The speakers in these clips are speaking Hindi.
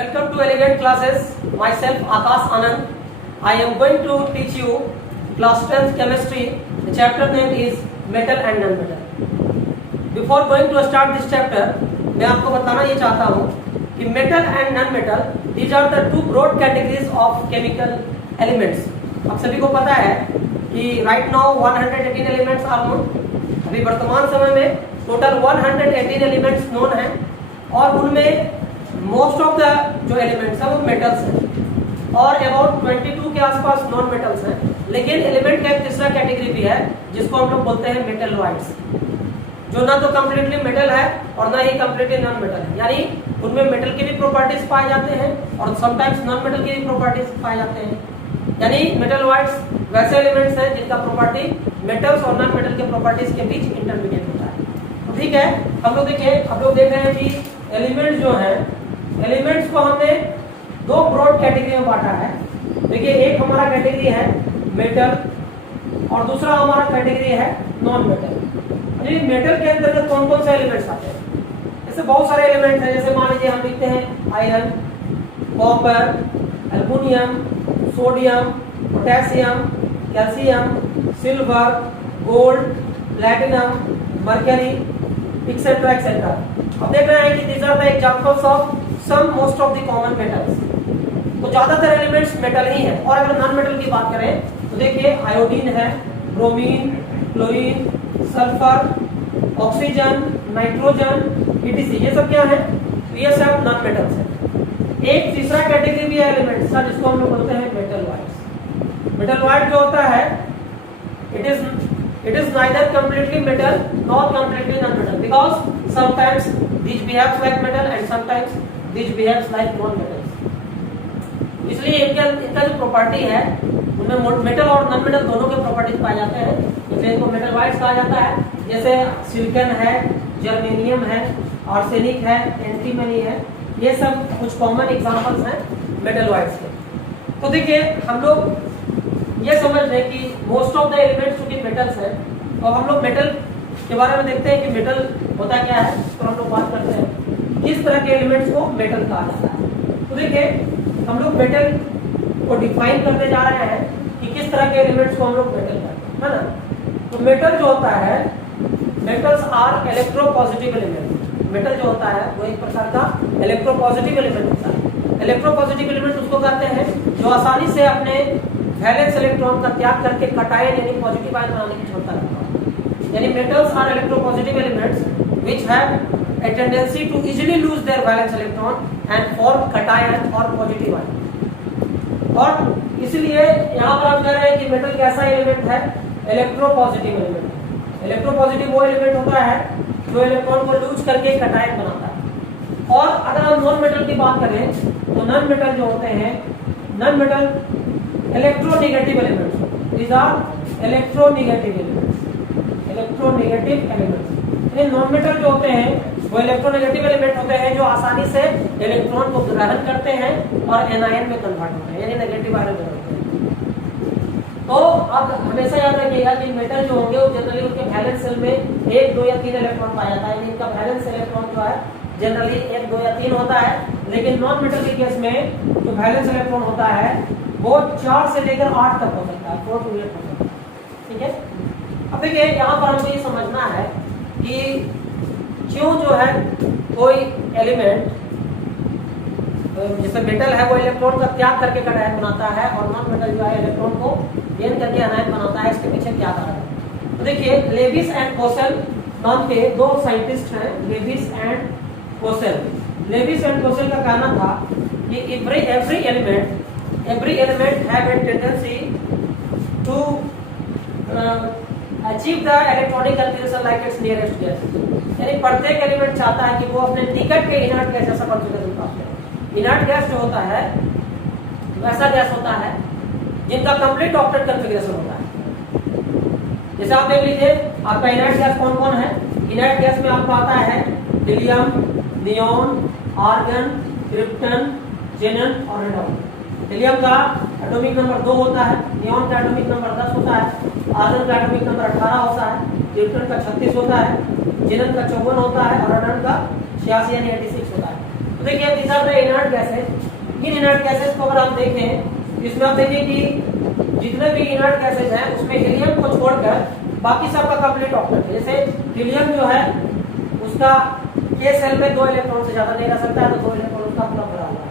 Welcome to Elegant Classes. Myself Akash Anand. I am going to teach you class 10th chemistry. The chapter name is metal and non-metal. Before going to start this chapter, मैं आपको बताना ये चाहता हूँ कि metal and non-metal these are the two broad categories of chemical elements. आप सभी को पता है कि right now 118 elements are known. अभी वर्तमान समय में टोटल 118 एलिमेंट्स नोन हैं और उनमें मोस्ट ऑफ द जो एलिमेंट्स हैं वो मेटल्स हैं और अबाउट 22 के आसपास नॉन मेटल्स हैं। लेकिन एलिमेंट का एक तीसरा कैटेगरी भी है जिसको हम लोग बोलते हैं मेटलॉइड्स, जो ना तो कम्प्लीटली मेटल है और ना ही कम्प्लीटली नॉन मेटल है। यानी उनमें मेटल की भी प्रॉपर्टीज पाए जाते हैं और समटाइम्स नॉन मेटल की भी प्रॉपर्टीज पाए जाते हैं। यानी मेटलॉइड्स वैसे एलिमेंट्स हैं जिनका प्रॉपर्टी मेटल्स और नॉन मेटल के प्रॉपर्टीज के बीच इंटरमीडिएट होता है। तो ठीक है, हम लोग देखिए, हम लोग देख रहे हैं कि एलिमेंट्स जो है, एलिमेंट्स को हमने दो ब्रॉड कैटेगरी में बांटा है। देखिए, एक हमारा कैटेगरी है मेटल और दूसरा हमारा कैटेगरी है नॉन मेटल। मेटल के अंदर कौन कौन से एलिमेंट्स आते हैं? जैसे बहुत सारे एलिमेंट्स हैं, जैसे मान लीजिए हम लिखते हैं iron, copper, aluminium, sodium, potassium, calcium, silver, gold, platinum, mercury, etcetera etcetera. अब देख रहे हैं कि these are the examples of some most of the common metals। तो ज्यादातर एलिमेंट्स मेटल ही है। और अगर नॉन मेटल की बात करें तो देखिए आयोडीन है, bromine, chlorine, sulphur, oxygen, nitrogen, etc। ये सब क्या है? तो ये सब नॉन मेटल्स हैं। एक तीसरा कैटेगरी भी है एलिमेंट्स का जिसको हम लोग बोलते हैं मेटलॉइड्स। मेटलॉइड जो होता है it is neither completely metal nor completely non-metal because sometimes these behaves like metal and sometimes these behaves like non-metals। इसलिए इनका जो प्रॉपर्टी है उनमें मेटल और नॉन मेटल दोनों के प्रॉपर्टीज पाए जाते हैं, इसलिए इनको मेटलॉइड्स कहा जाता है। जैसे सिलिकॉन है, जर्मेनियम है, आर्सेनिक है, एंटीमनी है, ये सब कुछ कॉमन एग्जांपल्स हैं मेटलॉइड्स के। तो देखिए, हम लोग ये समझ रहे कि मोस्ट ऑफ द एलिमेंट्स चूंकि मेटल्स हैं और हम लोग मेटल के बारे में देखते हैं कि मेटल होता क्या है, तो हम लोग बात करते हैं किस तरह के एलिमेंट्स को मेटल कहा जाता है। तो देखिए, हम लोग मेटल को डिफाइन करते जा रहे हैं कि किस तरह के एलिमेंट्स को हम लोग मेटल कहते हैं, है ना। तो मेटल जो होता है, metals are electropositive element. Metal जो होता है वो एक प्रकार का इलेक्ट्रोपॉजिटिव एलिमेंट होता है। इलेक्ट्रोपॉजिटिव एलिमेंट उसको कहते हैं जो आसानी से अपने वैलेंस इलेक्ट्रॉन का त्याग करके कटायन यानी पॉजिटिव आयन बनाने की क्षमता रखता है। यानी metals are electropositive elements which have a tendency to easily lose their valence electron and form cation और पॉजिटिव आयन। और इसलिए यहाँ पर हम कह रहे हैं कि मेटल कैसा एलिमेंट है? Electropositive element. इलेक्ट्रोपॉजिटिव वो एलिमेंट होता है जो इलेक्ट्रॉन को लूज करके कटायन बनाता है। और अगर हम नॉन मेटल की बात करें तो नॉन मेटल जो होते हैं, non metal electronegative elements. These are electronegative elements. Electronegative elements ये नॉन मेटल जो होते हैं वो इलेक्ट्रोनेगेटिव एलिमेंट होते हैं जो आसानी से इलेक्ट्रॉन को ग्रहण करते हैं और एनायन में कन्वर्ट होते हैं, यानी नेगेटिव आयन में होते हैं। तो अब हमेशा याद रखिएगा कि मेटल जो होंगे वो जनरली उनके वैलेंस शेल में 1, 2 या 3 इलेक्ट्रॉन पाया जाता है। इनका वैलेंस इलेक्ट्रॉन जो है जनरली 1, 2 या 3 होता है। लेकिन नॉन मेटल के केस में जो वैलेंस इलेक्ट्रॉन होता है वो 4 से लेकर 8 तक हो सकता है, 4 to 8 हो सकता है। ठीक है, अब देखिए, यहाँ पर हमको ये समझना है कि क्यों जो है कोई एलिमेंट जैसे मेटल है वो इलेक्ट्रॉन का त्याग करके कटायन बनाता है और नॉन मेटल जो है इलेक्ट्रॉन को गेन करके आयन बनाता है, इसके पीछे क्या कारण है? तो देखिए, लेविस एंड कोसेल नाम के दो साइंटिस्ट हैं, Lewis and Kossel. Lewis and Kossel का कहना था कि every element have a tendency to achieve the electronic configuration like its nearest gas। यानी प्रत्येक एलिमेंट चाहता है कि वो अपने निकट के इनर्ट गैस जैसा कॉन्फ़िगरेशन प्राप्त करे। इनर्ट गैस जो होता है वैसा गैस होता है जिनका कंप्लीट ऑक्टेट कॉन्फ़िगरेशन होता है। जैसे आप देख लीजिए, आपका इनर्ट गैस कौन कौन है? इनर्ट गैस में आपका आता है हीलियम, नियॉन, आर्गन, क्रिप्टन, जेनन और रेडॉन। हीलियम का एटॉमिक नंबर 2 होता है, नियॉन का एटॉमिक नंबर 10 होता है, आर्गन का एटॉमिक नंबर 18 होता है, क्रिप्टन का 36 होता है, जेनन का 54 होता है और रेडॉन का 86 यानी 86 होता है। तो देखिए these are the inert gases. In inert gases को अगर आप देखें, इसमें आप देखिए कि जितने भी इनर्ट गैसेस हैं उसमें हीलियम को छोड़कर बाकी सबका कंप्लीट ऑक्टेट है। जैसे हीलियम जो है उसका के सेल में 2 इलेक्ट्रॉन से ज्यादा नहीं रह सकता है, तो 2 इलेक्ट्रॉन उसका पूरा भरा हुआ है।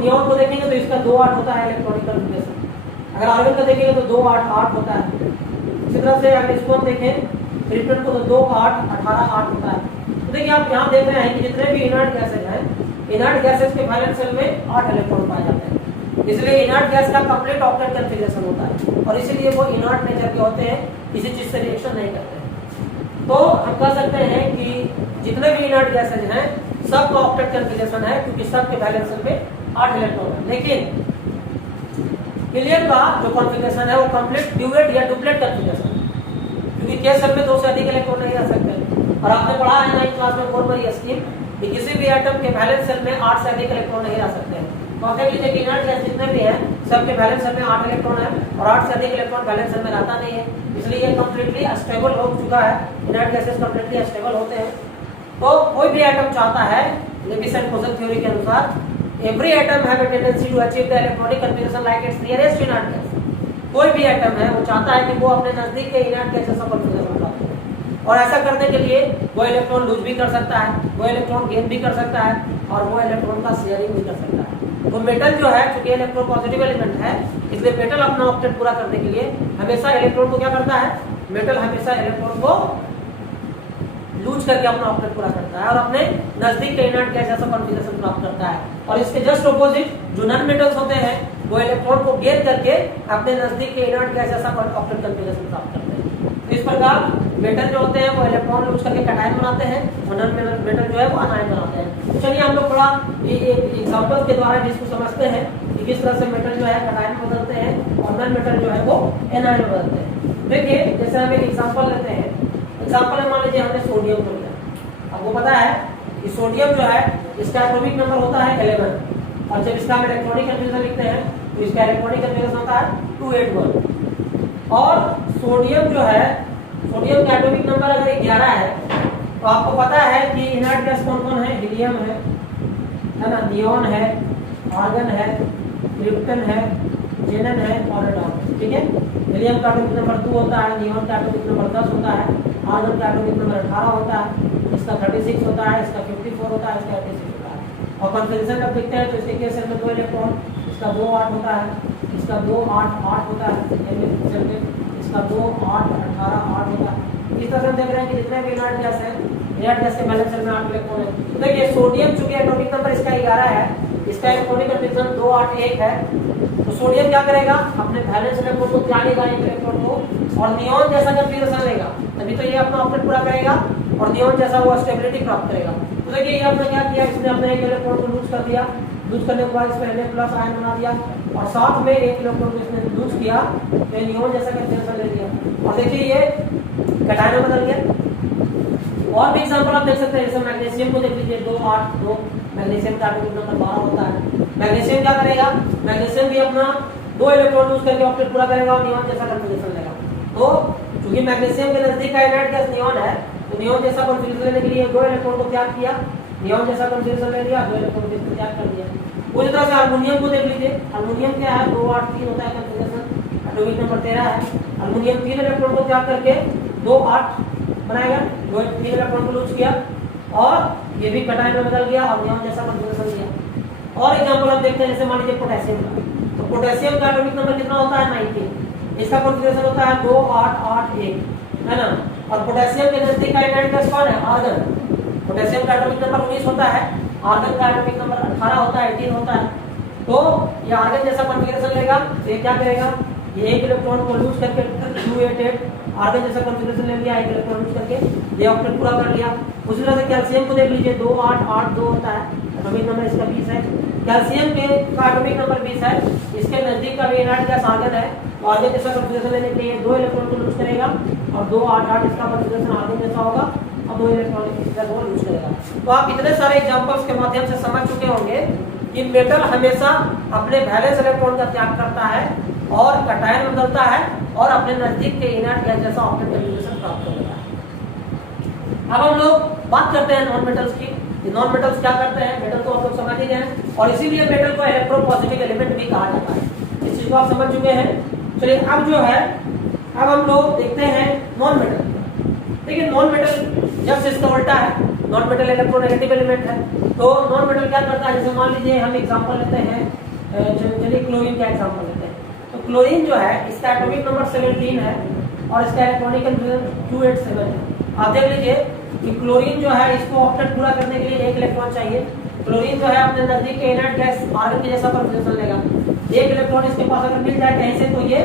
नियोन को देखेंगे तो इसका 2 8 होता है इलेक्ट्रॉनिक कन्फिगरेशन। अगर आर्गन का देखेंगे तो 2 8 8 होता है। इसी तरह से अगर इसको हम देखें क्रिप्टन को तो 2 8 18 8 होता है। तो देखिए आप यहाँ देख रहे हैं कि जितने भी इनर्ट गैसेज हैं, इनर्ट गैसेस के वैलेंस शेल में 8 इलेक्ट्रॉन पाए जाते हैं। इसलिए इनर्ट गैस का कंप्लीट ऑक्टेट कॉन्फ़िगरेशन होता है और इसीलिए वो इनर्ट नेचर के होते हैं, किसी चीज से रिएक्शन नहीं करते हैं। तो हम कह सकते हैं कि जितने भी इनर्ट गैसेज हैं सबका ऑक्टेट कॉन्फ़िगरेशन है, क्योंकि सबके वैलेंस शेल में 8 इलेक्ट्रॉन है। लेकिन हीलियम का जो कॉन्फ़िगरेशन है वो कंप्लीट ड्यूएट या डुप्लेट कॉन्फ़िगरेशन है, क्योंकि के सेल में 2 से अधिक इलेक्ट्रॉन नहीं रह सकते। और आपने पढ़ा है 9th क्लास में फॉर्मल स्कीम कि किसी भी एटम के वैलेंस शेल में 8 से अधिक इलेक्ट्रॉन नहीं रह सकते हैं। तो आप देख लीजिए कि इनर्ट गैस जितने भी हैं सबके वैलेंस शेल में 8 इलेक्ट्रॉन है और 8 से अधिक इलेक्ट्रॉन वैलेंस शेल में रहता नहीं है, इसलिए ये कंप्लीटली अस्टेबल हो चुका है। इनर्ट गैसेस कंप्लीटली अस्टेबल होते हैं। तो कोई भी एटम चाहता है लेविस एंड पोजन थ्योरी के अनुसार every atom have a tendency to achieve the electronic configuration like its nearest inert gas. कोई भी एटम है वो चाहता है कि वो अपने नजदीक के इनर्ट गैस जैसा कन्फिगरेशन प्राप्त करे, और ऐसा करने के लिए वो इलेक्ट्रॉन लूज भी कर सकता है, वो इलेक्ट्रॉन गेन भी कर सकता है और वो इलेक्ट्रॉन का शेयरिंग भी कर सकता है। तो मेटल जो है क्योंकि इलेक्ट्रॉन पॉजिटिव एलिमेंट है, इसलिए मेटल अपना ऑक्टेट पूरा करने के लिए हमेशा इलेक्ट्रॉन को क्या करता है, मेटल हमेशा इलेक्ट्रॉन को लूज करके अपना ऑक्टेट पूरा करता है और अपने नजदीक के इनर्ट गैस जैसा कॉन्फ़िगरेशन प्राप्त करता है। और इसके जस्ट ऑपोजिट जो नॉन मेटल्स होते हैं वो इलेक्ट्रॉन को गेन करके अपने नजदीक के इनर्ट गैस जैसा ऑक्टेट कॉन्फ़िगरेशन प्राप्त करते हैं। तो इस प्रकार मेटल जो होते हैं वो इलेक्ट्रॉन लूज करके कैटायन बनाते हैं और नॉन मेटल जो है वो आनायन बनाते हैं। तो चलिए हम लोग थोड़ा एग्जांपल के द्वारा इसको समझते हैं कि किस तरह से मेटल जो है कैटायन में बदलते हैं और नॉन मेटल जो है वो एनायन में बदलते हैं। देखिए जैसे हम एक एग्जांपल लेते हैं, एग्जांपल में मान लीजिए हमने सोडियम को लिया। आपको पता है कि सोडियम जो है इसका एटॉमिक नंबर होता है 11 और जब इसका हम इलेक्ट्रॉनिक कन्फिगरेशन लिखते हैं तो इसका इलेक्ट्रॉनिक कन्फिगरेशन होता है 281। और सोडियम जो है, सोडियम का एटॉमिक नंबर अगर 11 है तो आपको पता है कि इनर्ट गैस कौन कौन है, हीलियम है ना, नियोन है, आर्गन है, क्रिप्टन है, जेनन है और रेडॉन है। ठीक है, हीलियम का एटॉमिक नंबर 2 होता है, नियोन का एटॉमिक नंबर 10 होता है, आर्गन का एटॉमिक नंबर 18 होता है, इसका 36 होता है, इसका 54 होता है, इसका 86 होता है। और कॉन्फ़िगरेशन जब देखते हैं तो इसके केस में 2 इलेक्ट्रॉन, इसका 2 8 होता है, इसका 2 8 8 होता है, इसका 2 8 18 8 होता है। इस तरह से हम देख रहे हैं कि जितने भी इनर्ट गैस है, इनर्ट गैस के बैलेंस शेल में 8 इलेक्ट्रॉन है। तो देखिए सोडियम चूंकि एटॉमिक नंबर इसका 11 है, इसका इलेक्ट्रॉनिक कन्फिगरेशन 2 8 1 है, तो सोडियम क्या करेगा, अपने बैलेंस इलेक्ट्रॉन को त्यागेगा एक इलेक्ट्रॉन को और नियोन जैसा कन्फिगरेशन लेगा, तभी तो ये अपना ऑक्टेट पूरा करेगा और नियोन जैसा वो स्टेबिलिटी प्राप्त करेगा। तो देखिए ये आपने क्या किया, इसने अपने एक इलेक्ट्रॉन को लूज कर दिया, लूज करने के बाद इसमें Na+ आयन बना दिया और साथ में एक इलेक्ट्रॉन को इसने लूज किया तो नियोन जैसा कन्फिगरेशन ले लिया और देखिए ये कैटायन में बदल गया। और भी एग्जांपल आप देख सकते हैं, जैसे मैग्नीशियम को देख लीजिए 2 8 2, मैग्नीशियम का एटॉमिक नंबर 12 होता है। मैग्नीशियम क्या करेगा, मैग्नीशियम भी अपना 2 इलेक्ट्रॉन लूज करके ऑक्टेट पूरा करेगा और नियोन जैसा कन्फिगरेशन लेगा। तो क्योंकि मैग्नीशियम के नजदीक का इनर्ट गैस नियोन है, तो नियोन जैसा कन्फिगरेशन लेने के लिए 2 इलेक्ट्रॉन को त्याग किया, नियोन जैसा कन्फिगरेशन ले लिया, 2 इलेक्ट्रॉन को त्याग कर दिया। उसी तरह से हार्मोनियम को देख लीजिए, हार्मोनियम क्या है, 2 8 3 होता है कन्फिगरेशन, एटॉमिक नंबर 13 है। हार्मोनियम 3 इलेक्ट्रॉन को त्याग करके 2 8 बनाएगा, 3 इलेक्ट्रॉन को लूज किया और ये भी कैटायन में बदल गया और नियोन जैसा कन्फिगरेशन दिया। और एग्जांपल हम देखते हैं, जैसे मान लीजिए पोटेशियम का, तो पोटेशियम का एटॉमिक नंबर कितना होता है 19, इसका कॉन्फ़िगरेशन होता है 2 8 8 1 है ना। और पोटेशियम के नजदीक का इनर्ट गैस कौन है, आर्गन। पोटेशियम का एटॉमिक नंबर 19 होता है, आर्गन का एटॉमिक नंबर 18 होता है, 18 होता है। तो ये आर्गन जैसा कॉन्फ़िगरेशन लेगा, तो ये क्या करेगा, ये एक इलेक्ट्रॉन को लूज करके 288 आर्गन जैसा कॉन्फ़िगरेशन ले लिया, एक इलेक्ट्रॉन लूज करके ये ऑक्टेट पूरा कर लिया। उसी तरह से कैल्शियम को देख लीजिए, 2 8 8 2 होता है, एटॉमिक नंबर इसका 20 है। कैल्शियम के का एटॉमिक नंबर 20 है, इसके नजदीक का भी इनर्ट गैस आर्गन है, तो आर्गन जैसा कॉन्फ़िगरेशन लेने के लिए 2 इलेक्ट्रॉन को लूज करेगा और 2 8 8 इसका कॉन्फ़िगरेशन आर्गन जैसा होगा और 2 इलेक्ट्रॉन इसका वो लूज करेगा। तो आप इतने सारे एग्जांपल्स के माध्यम से समझ चुके होंगे कि मेटल हमेशा अपने वैलेंस इलेक्ट्रॉन का त्याग करता है और कैटायन में बदलता है और अपने नजदीक के इनर्ट गैस जैसा ऑक्टेट कन्फिगरेशन प्राप्त करता है। अब हम लोग बात करते हैं नॉन मेटल्स की। ये नॉन मेटल्स क्या करते हैं, मेटल तो आप लोग समझ ही गए हैं, और इसीलिए मेटल को इलेक्ट्रोपॉजिटिव एलिमेंट भी कहा जाता है। इस चीज को आप समझ चुके हैं। चलिए अब जो है, अब हम लोग देखते हैं नॉन मेटल। देखिए नॉन मेटल जब से इसका उल्टा है, नॉन मेटल इलेक्ट्रोनेगेटिव एलिमेंट है, तो नॉन मेटल क्या करता है, जैसे मान लीजिए हम एग्जांपल लेते हैं, चलिए क्लोरीन का एग्जांपल लेते हैं। तो क्लोरीन जो है इसका एटॉमिक नंबर 17 है और इसका इलेक्ट्रॉनिक कन्फिगरेशन 287 है। आप देख लीजिए कि क्लोरीन जो है, इसको ऑक्टेट पूरा करने के लिए 1 इलेक्ट्रॉन चाहिए। क्लोरीन जो है अपने नजदीक के इनर्ट गैस आर्गन के जैसा कन्फिगरेशन लेगा, 1 इलेक्ट्रॉन इसके पास अगर मिल जाए कहीं से तो ये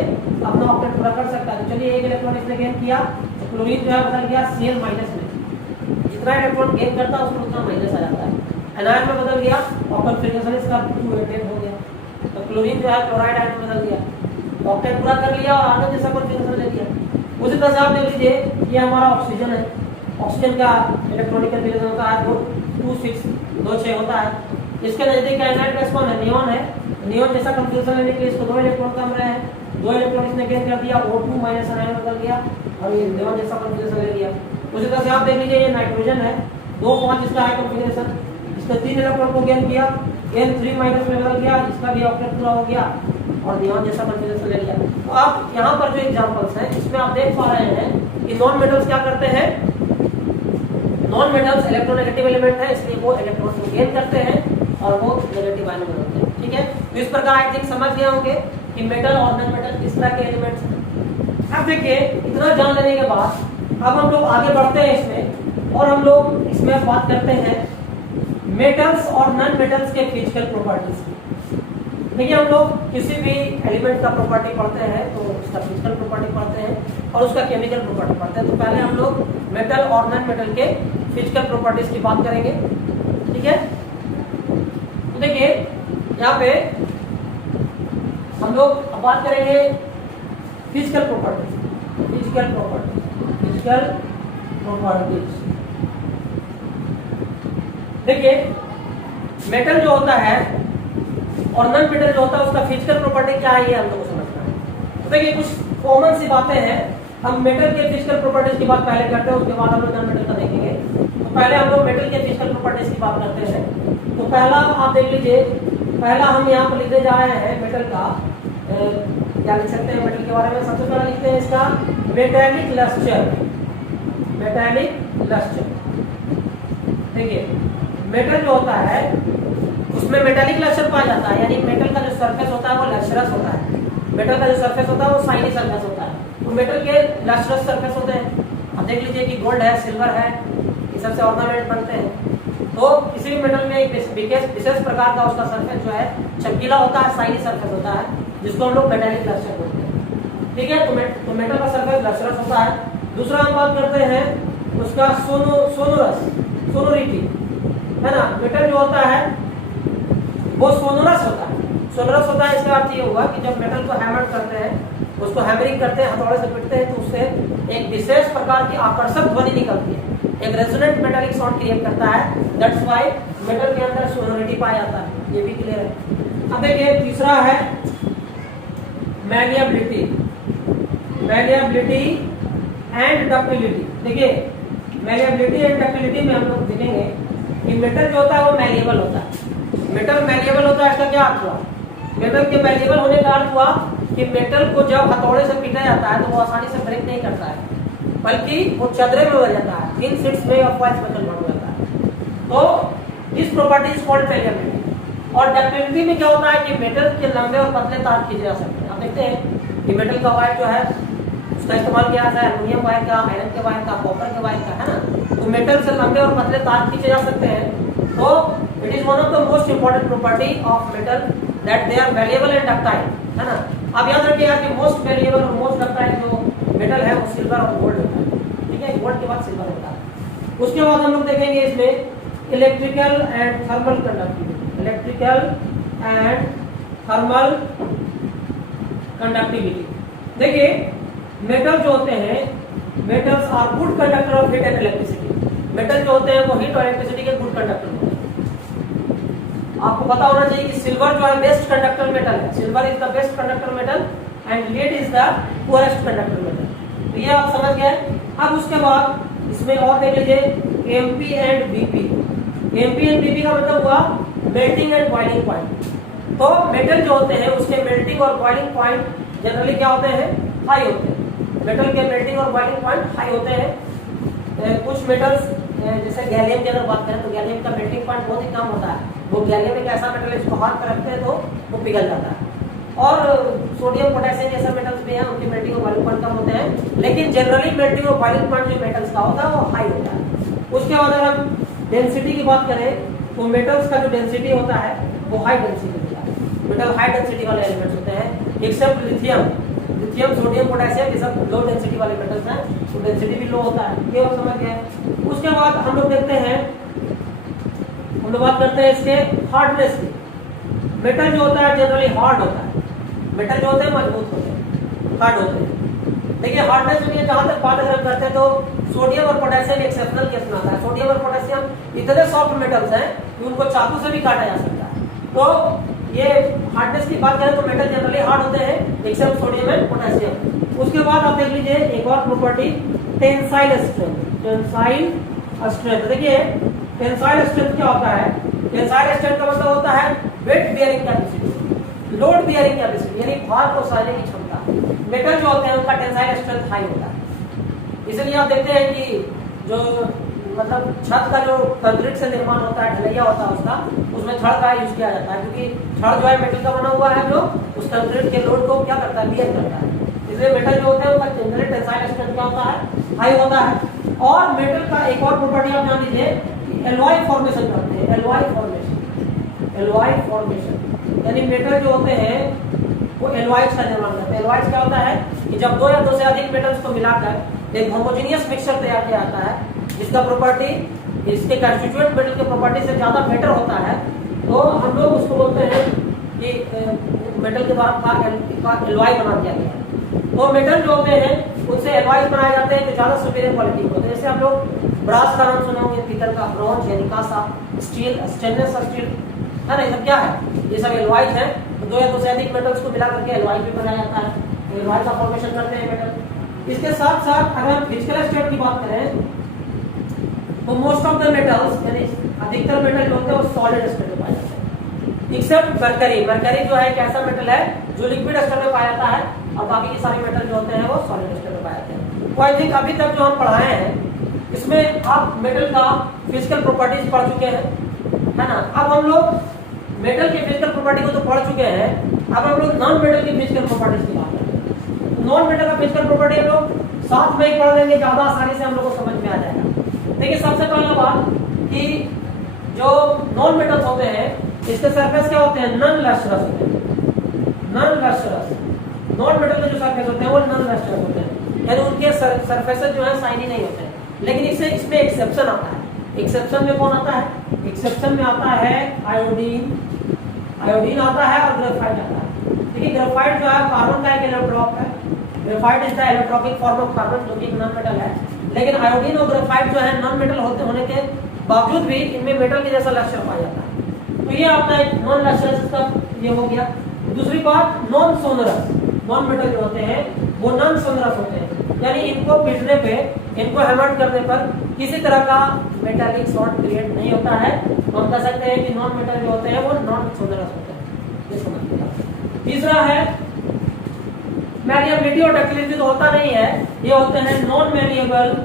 अपना ऑक्टेट पूरा कर सकता है। तो चलिए 1 इलेक्ट्रॉन इसने गेन किया, तो क्लोरीन जो है बदल गया Cl- में, जितना इलेक्ट्रॉन गेन करता है उसमें उतना माइनस आ जाता है। एनायन में बदल गया और कन्फिगरेशन इसका 288 हो गया। तो क्लोरीन जो है क्लोराइड आयन में बदल गया, ऑक्टेट पूरा कर लिया और आर्गन जैसा कन्फिगरेशन ले लिया। उसी तरह से आप देख लीजिए ये हमारा ऑक्सीजन है, ऑक्सीजन का इलेक्ट्रॉनिक कन्फिगरेशन होता है 26 होता है। इसके नजदीक का एनाइड गैस कौन है, नियॉन है। नियॉन जैसा कन्फिगरेशन लेने के लिए इसको 2 इलेक्ट्रॉन कम रहे हैं, 2 इलेक्ट्रॉन इसने गेन कर दिया, O2 माइनस एनायन बदल गया और ये नियॉन जैसा कन्फिगरेशन ले लिया। उसी तरह से आप देख लीजिए ये नाइट्रोजन है, 2-5 इसका है कन्फिगरेशन, इसका 3 इलेक्ट्रॉन को गेन किया, N3 माइनस में बदल गया, इसका भी ऑक्टेट पूरा हो गया और नियॉन जैसा कन्फिगरेशन ले लिया। तो आप यहाँ पर जो एग्जांपल्स हैं इसमें आप देख पा रहे हैं कि नॉन मेटल्स क्या करते हैं, नॉन मेटल्स इलेक्ट्रोनेगेटिव एलिमेंट है, इसलिए वो इलेक्ट्रॉन को गेन करते हैं और वो नेगेटिव आयन बनाते हैं। ठीक है, तो इस प्रकार आई थिंक समझ गए होंगे कि मेटल और नॉन मेटल किस तरह के एलिमेंट्स हैं। अब देखिए इतना जान लेने के बाद अब हम लोग आगे बढ़ते हैं इसमें, और हम लोग इसमें बात करते हैं मेटल्स और नॉन मेटल्स के फिजिकल प्रॉपर्टीज की। देखिए हम लोग किसी भी एलिमेंट का प्रॉपर्टी पढ़ते हैं तो उसका फिजिकल प्रॉपर्टी पढ़ते हैं और उसका केमिकल प्रॉपर्टी पढ़ते हैं। तो पहले हम लोग मेटल और नॉन मेटल के फिजिकल प्रॉपर्टीज की बात करेंगे। ठीक है, तो देखिए यहाँ पे हम लोग बात करेंगे फिजिकल प्रॉपर्टीज। देखिए मेटल जो होता है और नॉन मेटल जो होता है उसका फिजिकल प्रॉपर्टी क्या है ये हम लोग को समझना है। तो देखिए कुछ कॉमन सी बातें हैं, हम मेटल के फिजिकल प्रॉपर्टीज की बात पहले करते हैं, उसके बाद हम लोग नॉन मेटल का देखेंगे। तो पहले हम लोग मेटल के फिजिकल प्रॉपर्टीज की बात करते हैं। तो पहला आप देख लीजिए, पहला हम यहाँ पर लिखने जा रहे हैं मेटल का, क्या लिख सकते हैं मेटल के बारे में, सबसे पहले लिखते हैं इसका मेटेलिक लस्टर। देखिए मेटल जो होता है उसमें मेटेलिक लस्टर पाया जाता है, यानी मेटल का जो सरफेस होता है वो लस्टरस होता है। मेटल का जो सरफेस होता है वो शाइनी सरफेस होता है। तो मेटल के लस्टरस सरफेस होते हैं। अब देख लीजिए कि गोल्ड है, सिल्वर है, ये सबसे ऑर्नामेंट बनते हैं। तो किसी भी मेटल में एक विशेष प्रकार का उसका सरफेस जो है चमकीला होता है, शाइनी सरफेस होता है, जिसको हम लोग मेटेलिक लस्टर बोलते हैं। ठीक है, तो मेटल का सरफेस लस्टरस होता है। दूसरा हम बात करते हैं उसका सोनोरिटी, है ना। मेटल जो होता है वो सोनोरस होता है। सोनोरस होता है इसका अर्थ ये होगा कि जब मेटल को हैमर करते हैं, उसको हैमरिंग करते हैं, हथौड़े से पीटते हैं, तो उससे एक विशेष प्रकार की आकर्षक ध्वनि निकलती है, एक रेजोनेंट मेटालिक साउंड क्रिएट करता है। दैट्स व्हाई मेटल के अंदर सोनोरिटी पाया जाता है। ये भी क्लियर है। अब देखिए तीसरा है मैलिएबिलिटी एंड डक्टिलिटी। देखिए मैलिएबिलिटी एंड डक्टिलिटी में हम लोग देखेंगे कि मेटल जो होता है वो मैलिएबल होता है। मेटल मैलिएबल होता है, इसका क्या अर्थ हुआ, मेटल के मैलिएबल होने का अर्थ हुआ कि मेटल को जब हथौड़े से पीटा जाता है तो वो आसानी से ब्रेक नहीं करता है, बल्कि वो चदरे में बदल जाता है, थिन शीट्स में ऑफ वाइस में कन्वर्ट हो जाता है। तो इस प्रॉपर्टी इज कॉल्ड मैलिएबिलिटी। और डक्टिलिटी में क्या होता है कि मेटल के लंबे और पतले तार खींचे जा सकते हैं। आप देखते हैं कि मेटल का वायर जो है उसका इस्तेमाल किया जाता है, एल्यूमिनियम वायर का, आयरन के वायर का, कॉपर के वायर का, है ना। तो मेटल से लंबे और पतले तार खींचे जा सकते हैं। तो it is one of the most important property of metal that they are malleable and ductile, है ना। आप याद रखिएगा कि मोस्ट मैलिएबल और मोस्ट डक्टाइल जो मेटल है वो सिल्वर और गोल्ड होता है। ठीक है, गोल्ड के बाद सिल्वर होता है। उसके बाद हम लोग देखेंगे इसमें इलेक्ट्रिकल एंड थर्मल कंडक्टिविटी। देखिए मेटल जो होते हैं, metals are good conductor of heat and electricity. Metal जो होते हैं वो हीट और इलेक्ट्रिसिटी के गुड कंडक्टर होते हैं। आपको पता होना चाहिए कि सिल्वर जो है बेस्ट कंडक्टर मेटल है। Silver is the best conductor metal and lead is the poorest conductor metal. तो ये आप समझ गए। अब उसके बाद इसमें और देख लीजिए एमपी एंड बीपी। एमपीएनबीपी का मतलब हुआ मेल्टिंग एंड बॉइलिंग पॉइंट। तो मेटल जो होते हैं उसके मेल्टिंग और बॉइलिंग पॉइंट जनरली क्या होते हैं, हाई होते हैं। मेटल के मेल्टिंग और बॉइलिंग पॉइंट हाई होते हैं। कुछ मेटल्स जैसे गैलियम की अगर बात करें तो गैलियम का मेल्टिंग पॉइंट बहुत ही कम होता है। वो गैलियम एक ऐसा मेटल है जिसको हाथ पर रखते हैं तो वो पिघल जाता है। और सोडियम पोटेशियम जैसे मेटल्स भी हैं, उनकी मेल्टिंग और बॉइलिंग पॉइंट कम होते हैं, लेकिन जनरली मेल्टिंग और बॉइलिंग पॉइंट जो मेटल्स का होता है वो हाई होता है। उसके बाद अगर हम डेंसिटी की बात करें तो मेटल्स का जो डेंसिटी होता है वो हाई डेंसिटी होता है। मेटल हाई डेंसिटी वाले एलिमेंट्स होते हैं, एक्सेप्ट लिथियम, सोडियम, पोटेशियम, ये सब लो डेंसिटी वाले मेटल्स हैं, तो डेंसिटी भी लो होता है। ये आप समझ गए। उसके बाद हम लोग देखते हैं, हम लोग बात करते हैं इसके हार्डनेस की। मेटल जो होता है जनरली हार्ड होता है, मेटल जो होते हैं मजबूत होते हैं, हार्ड होते हैं। देखिए हार्डनेस में जहां तक बात अगर करते हैं तो सोडियम और पोटेशियम एक्सेप्शनल केस में आता है। सोडियम और पोटेशियम इतने सॉफ्ट मेटल्स हैं कि उनको चाकू से भी काटा जा सकता है। तो ये हार्डनेस की बात करें तो मेटल जनरली हार्ड होते हैं एक्सेप्ट सोडियम एंड पोटेशियम। उसके बाद आप देख लीजिए एक और property, tensile strength. Tensile strength, देखिए टेंसाइल स्ट्रेंथ क्या होता है? टेंसाइल स्ट्रेंथ का मतलब होता है weight bearing capacity, load bearing capacity, यानी भार को सहने की क्षमता। मेटल जो होते हैं उनका टेंसाइल स्ट्रेंथ हाई होता है। इसलिए आप देखते हैं कि जो मतलब छत का जो कंक्रीट से निर्माण होता है, ढलैया होता है उसका, उसमें छड़ का यूज किया जाता है, क्योंकि छड़ जो है मेटल का बना हुआ है जो उस कंक्रीट के लोड को क्या करता है, बियर करता है। इसलिए मेटल जो होता है उसका जनरली टेंसाइल स्ट्रेंथ क्या होता है, हाई होता है। और मेटल का एक और प्रॉपर्टी आप जान लीजिए कि एलॉय फॉर्मेशन करते हैं। एलॉय फॉर्मेशन, एलॉय फॉर्मेशन यानी मेटल जो होते हैं वो एलॉयड्स का निर्माण करते हैं। एलॉयड्स क्या होता है कि जब दो या दो से अधिक मेटल्स को मिलाकर एक होमोजेनियस मिक्सचर तैयार किया जाता है, जिसका प्रॉपर्टी इसके कंस्टिट्यूएंट मेटल के प्रॉपर्टी से ज्यादा बेटर होता है, तो हम लोग उसको बोलते हैं कि मेटल के द्वारा एलॉय बना दिया गया है। तो मेटल जो होते हैं उनसे एलॉयज बनाए जाते हैं जो ज्यादा सुपीरियर क्वालिटी के होते हैं। जैसे आप लोग ब्रास का नाम सुने होंगे, पीतल का, ब्रॉन्ज यानी कांसा, स्टील, स्टेनलेस स्टील है ना, ये सब क्या है, ये सब एलॉयज हैं। तो दो या दो से अधिक मेटल्स को मिला करके एलॉय भी बनाया जाता है। एलॉय का फॉर्मेशन करते हैं मेटल। इसके साथ साथ अगर हम फिजिकल स्टेट की बात करें तो मोस्ट ऑफ द मेटल्स यानी अधिकतर मेटल जो होते हैं वो सॉलिड स्टेट में पाए जाते हैं, एक्सेप्ट मरकरी। मरकरी जो है एक ऐसा मेटल है जो लिक्विड स्टेट में पाया जाता है, और बाकी के सारे मेटल जो होते हैं वो सॉलिड स्टेट में पाए जाते हैं। तो आई थिंक अभी तक जो हम पढ़ाए हैं इसमें आप मेटल का फिजिकल प्रॉपर्टीज पढ़ चुके हैं, है ना। अब हम लोग मेटल के फिजिकल प्रॉपर्टी को तो पढ़ चुके हैं, अब हम लोग नॉन मेटल की फिजिकल प्रॉपर्टीज की बात करते हैं। नॉन मेटल का फिजिकल प्रॉपर्टी हम लोग साथ में ही पढ़ लेंगे, ज्यादा आसानी से हम लोग को समझ में आ जाएगा। देखिए सबसे पहला बात कि जो नॉन मेटल्स होते हैं इसके सरफेस क्या होते हैं, नॉन लस्ट्रस होते हैं। नॉन लस्ट्रस, नॉन मेटल के जो सरफेस होते हैं वो नॉन लस्ट्रस होते हैं, यानी उनके सरफेसेस जो है शाइनी नहीं होते हैं। लेकिन इसमें एक्सेप्शन आता है। एक्सेप्शन में कौन आता है? एक्सेप्शन में आता है आयोडीन, आयोडीन आता है और ग्रेफाइट आता है। देखिए ग्रेफाइट जो है कार्बन का एक इलेक्ट्रॉन है, graphite is the electronic form of carbon, जो कि एक नॉन मेटल है। लेकिन आयोडीन और ग्रेफाइट जो है नॉन मेटल होने के बावजूद भी इनमें मेटल के जैसा लक्षण पाया जाता है। तो ये आपका एक नॉन लस्ट्रस का ये हो गया। दूसरी बात नॉन सोनरस, नॉन मेटल जो होते हैं वो नॉन सोनरस होते हैं, यानी इनको पीटने पे, इनको हैमर करने पर किसी तरह का मेटालिक साउंड क्रिएट नहीं होता है। तो हम कह सकते हैं कि नॉन मेटल जो होते हैं वो नॉन सोनरस होते हैं, ये समझ। तीसरा है मैलिएबिलिटी और डक्टिलिटी, तो होता नहीं है, ये होते हैं non malleable,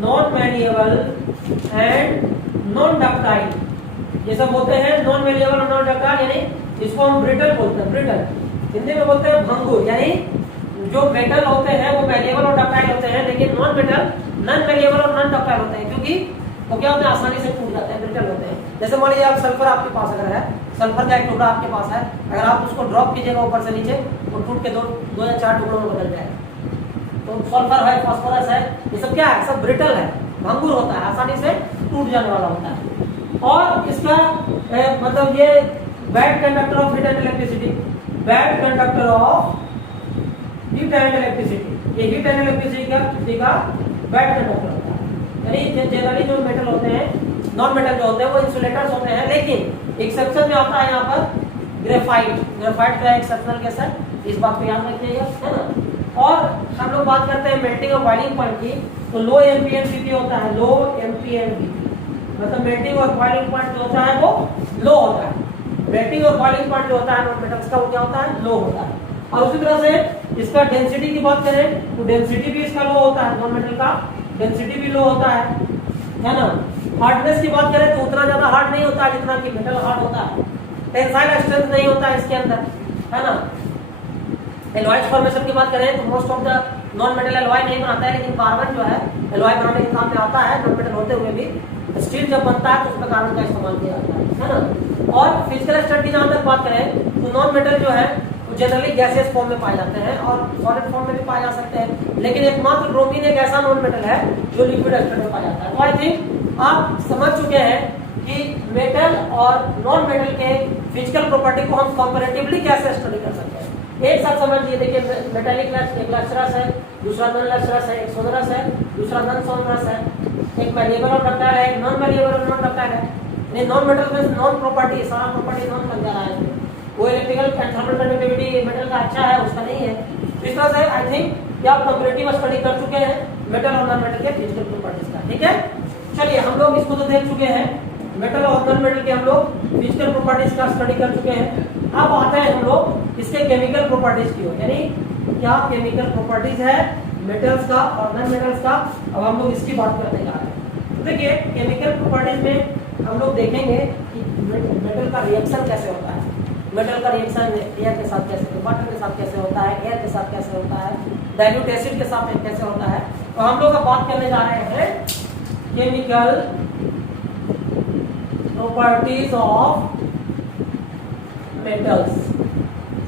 non malleable and non ductile, ये सब होते हैं नॉन मैलिएबल और नॉन डक्टाइल, यानी इसको हम ब्रिटल बोलते हैं। ब्रिटल हिंदी में बोलते हैं भंगुर, यानी जो मेटल होते हैं वो मैलिएबल और डक्टाइल होते हैं, लेकिन नॉन मेटल नॉन मैलिएबल और नॉन डक्टाइल होते हैं, क्योंकि वो क्या होते हैं, आसानी से टूट जाते हैं, ब्रिटल होते हैं। जैसे मान लीजिए आप सल्फर आपके पास अगर है, सल्फर का एक टुकड़ा आपके पास है, अगर आप उसको ड्रॉप कीजिएगा ऊपर से नीचे तो टूट के दो या चार टुकड़ों में बदल जाएगा। तो सल्फर है, फास्फोरस है, ये सब क्या है, सब ब्रिटल है, भंगुर होता है, आसानी से टूट जाने वाला होता है। और इसका मतलब ये bad conductor of heat and electricity, bad conductor of heat and electricity, ये हीट एंड इलेक्ट्रिसिटी का बैड कंडक्टर होता है। यानी जनरली जो मेटल होते हैं, नॉन मेटल जो होते हैं वो इंसुलेटर्स होते हैं, लेकिन एक्सेप्शन में आता है यहाँ पर ग्रेफाइट। ग्रेफाइट का एक्सेप्शनल केस है, इस बात को याद रखिएगा, है ना। और हम लोग बात करते हैं मेल्टिंग और बॉइलिंग पॉइंट की, तो लो एमपीएनबीपी होता है, लो एमपीएनबीपी, मतलब मेल्टिंग और बॉइलिंग पॉइंट जो होता है वो लो होता है। मेल्टिंग और बॉइलिंग पॉइंट जो होता है नॉन मेटल्स का वो क्या होता है, लो होता है। और उसी तरह से इसका डेंसिटी की बात करें तो डेंसिटी भी इसका लो होता है, नॉन मेटल का डेंसिटी भी लो होता है ना। हार्डनेस की बात करें तो उतना ज्यादा हार्ड नहीं होता है जितना कि मेटल हार्ड होता है। टेंसाइल स्ट्रेंथ नहीं होता है इसके अंदर, है ना। एलॉयड फॉर्मेशन की बात करें तो most of the non metal alloy नहीं बनाता है, लेकिन कार्बन जो है एलॉय बनाने के काम में आता है। नॉन मेटल होते हुए भी स्टील जब बनता है तो उसमें कार्बन का इस्तेमाल किया जाता है ना। और फिजिकल स्ट्रेंथ की जहां तक बात करें तो नॉन मेटल जो है वो जनरली गैसियस फॉर्म में पाए जाते हैं और सॉलिड फॉर्म में भी पाए जा सकते हैं, लेकिन एकमात्र ब्रोमीन एक ऐसा नॉन मेटल है जो लिक्विड स्टेट में पाया जाता है। तो आई थिंक आप समझ चुके हैं कि मेटल और नॉन मेटल के फिजिकल प्रॉपर्टी को हम कंपैरेटिवली कैसे स्टडी कर सकते हैं। एक साथ समझिए, देखिए मेटालिक एक लचरस है, दूसरा नॉन लचरस है, एक सोनरस है, दूसरा नॉन सोनरस है, एक मैलिएबल और डक्टाइल है, एक नॉन मैलिएबल और नॉन डक्टाइल है। ये नॉन मेटल में नॉन प्रॉपर्टी, सारा प्रॉपर्टी नॉन बन जा रहा है। वो electrical and thermal conductivity metal का अच्छा है, उसका नहीं है। इस तरह से आई थिंक कि आप कंपैरेटिव स्टडी कर चुके हैं मेटल और नॉन मेटल के फिजिकल प्रॉपर्टीज का, ठीक है। चलिए हम लोग इसको तो देख चुके हैं, मेटल और नॉन मेटल के हम लोग फिजिकल प्रॉपर्टीज का स्टडी कर चुके हैं। अब आते हैं हम लोग इसके केमिकल प्रॉपर्टीज की ओर, यानी क्या केमिकल प्रॉपर्टीज है मेटल्स का और नॉन मेटल्स का। अब हम लोग इसकी बात करने जा रहे हैं। तो देखिए केमिकल प्रॉपर्टीज में हम लोग देखेंगे कि मेटल का रिएक्शन कैसे होता है। मेटल का रिएक्शन एयर के साथ कैसे, वाटर के साथ कैसे होता है, एयर के साथ कैसे होता है, डाइल्यूट एसिड के साथ कैसे होता है। तो हम लोग अब बात करने जा रहे हैं chemical properties of metals,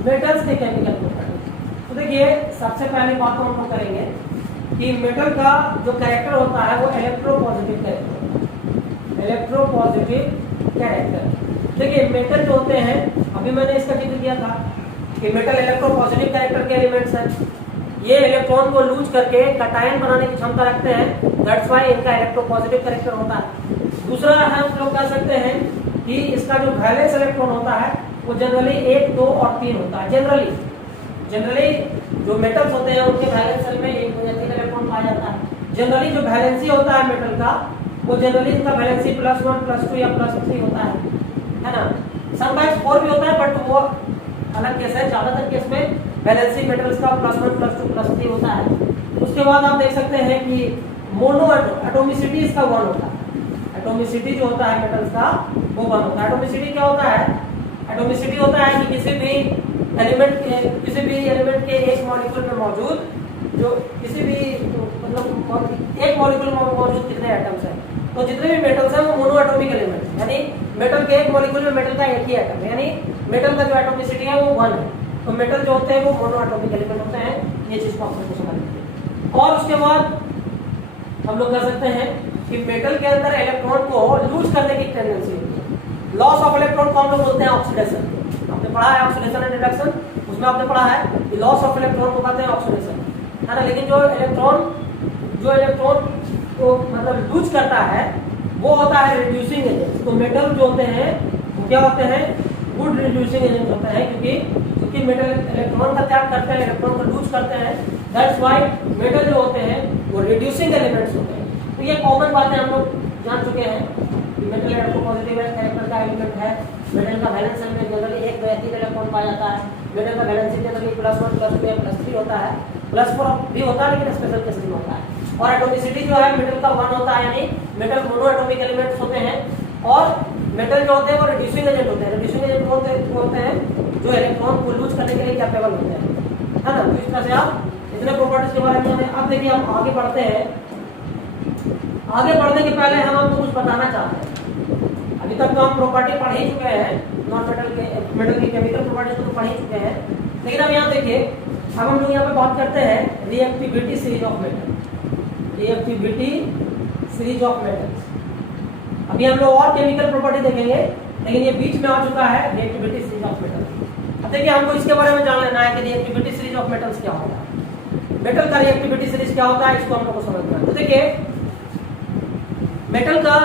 metals के केमिकल प्रॉपर्टीज। तो देखिए सबसे पहले बात तो हम लोग करेंगे कि मेटल का जो कैरेक्टर होता है वो इलेक्ट्रोपॉजिटिव कैरेक्टर होता है। इलेक्ट्रोपॉजिटिव कैरेक्टर, देखिए मेटल जो होते हैं, अभी मैंने इसका जिक्र किया था कि मेटल इलेक्ट्रोपॉजिटिव कैरेक्टर के एलिमेंट्स हैं। ये इलेक्ट्रॉन को लूज करके कटायन बनाने की क्षमता रखते हैं, दैट्स व्हाई इनका इलेक्ट्रोपॉजिटिव कैरेक्टर होता है। दूसरा हम लोग कह सकते हैं कि इसका जो वैलेंस इलेक्ट्रॉन होता है वो जनरली 1, 2 और 3 होता है। जनरली जो मेटल्स होते हैं उनके वैलेंस शेल में 1, 2 या 3 इलेक्ट्रॉन पाया जाता है। जनरली जो वैलेंसी होता है मेटल का वो जनरली इनका वैलेंसी +1, +2 या +3 होता है ना। समटाइम्स 4 भी होता है बट वो अलग केस है। ज्यादातर केस में वैलेंसी मेटल्स का +1, +2, +3 होता है। उसके बाद आप देख सकते हैं कि मोनो एटोमिसिटी इसका 1 होता है। एटोमिसिटी जो होता है मेटल्स का वो 1 होता है। एटोमिसिटी क्या होता है? एटोमिसिटी होता है कि किसी भी एलिमेंट के एक मॉलिक्यूल में मौजूद जो किसी भी मतलब एक मॉलिक्यूल में मौजूद कितने एटम्स हैं। तो जितने भी मेटल्स हैं वो मोनो एटॉमिक एलिमेंट है, यानी मेटल के एक मॉलिक्यूल में मेटल का एक ही एटम है, यानी मेटल का जो एटोमिसिटी है वो 1 है। तो मेटल जो होते हैं वो मोनो एटॉमिक एलिमेंट होते हैं। ये चीज को आपको समझ लीजिए। और उसके बाद हम लोग कह सकते हैं कि मेटल के अंदर इलेक्ट्रॉन को लूज करने की टेंडेंसी होती है। लॉस ऑफ इलेक्ट्रॉन को हम लोग बोलते हैं ऑक्सीडेशन। आपने पढ़ा है ऑक्सीडेशन एंड रिडक्शन, उसमें आपने पढ़ा है कि लॉस ऑफ इलेक्ट्रॉन को कहते हैं ऑक्सीडेशन, है ना। लेकिन जो इलेक्ट्रॉन को मतलब लूज करता है वो होता है रिड्यूसिंग एजेंट। तो मेटल जो होते हैं वो क्या होते हैं? गुड रिड्यूसिंग एजेंट होते हैं, क्योंकि मेटल इलेक्ट्रॉन का त्याग करते हैं, इलेक्ट्रॉन को लूज करते हैं। दैट्स व्हाई मेटल जो होते हैं वो रिड्यूसिंग एलिमेंट्स होते हैं। तो ये कॉमन बातें हम लोग जान चुके हैं कि मेटल इलेक्ट्रोपॉजिटिव कैरेक्टर का एलिमेंट है। मेटल का वैलेंस शेल में जनरली 1, 2 या 3 इलेक्ट्रॉन पाया जाता है। मेटल का वैलेंसी जनरली +1, +2 या +3 होता है, +4 भी होता है लेकिन स्पेशल केसेस में होता है। और एटोमिसिटी जो है मेटल का 1 होता है, यानी मेटल मोनो एटॉमिक एलिमेंट्स होते हैं। और मेटल जो होते हैं वो रिड्यूसिंग एजेंट होते हैं। रिड्यूसिंग एजेंट होते हैं जो इलेक्ट्रॉन को लूज करने के लिए कैपेबल होते हैं, है ना। तो इस तरह से आप इतने प्रॉपर्टीज के बारे में जाने। अब देखिए हम आगे बढ़ते हैं। आगे बढ़ने के पहले हम आपको कुछ बताना चाहते हैं। अभी तक तो हम प्रॉपर्टी पढ़ ही चुके हैं, नॉन मेटल की केमिकल प्रॉपर्टीज को तो पढ़ ही चुके हैं। लेकिन अब यहाँ देखिए, अब हम लोग यहाँ पे बात करते हैं reactivity series of metal. Reactivity series of metals. अभी हम लोग और केमिकल प्रॉपर्टी देखेंगे, लेकिन ये बीच में आ चुका है रिएक्टिविटी सीरीज ऑफ मेटल्स। अब देखिए हमको इसके बारे में जान लेना है कि रिएक्टिविटी सीरीज ऑफ मेटल्स क्या होता है, मेटल का रिएक्टिविटी सीरीज क्या होता है, इसको हम लोग को समझना है। तो देखिए मेटल का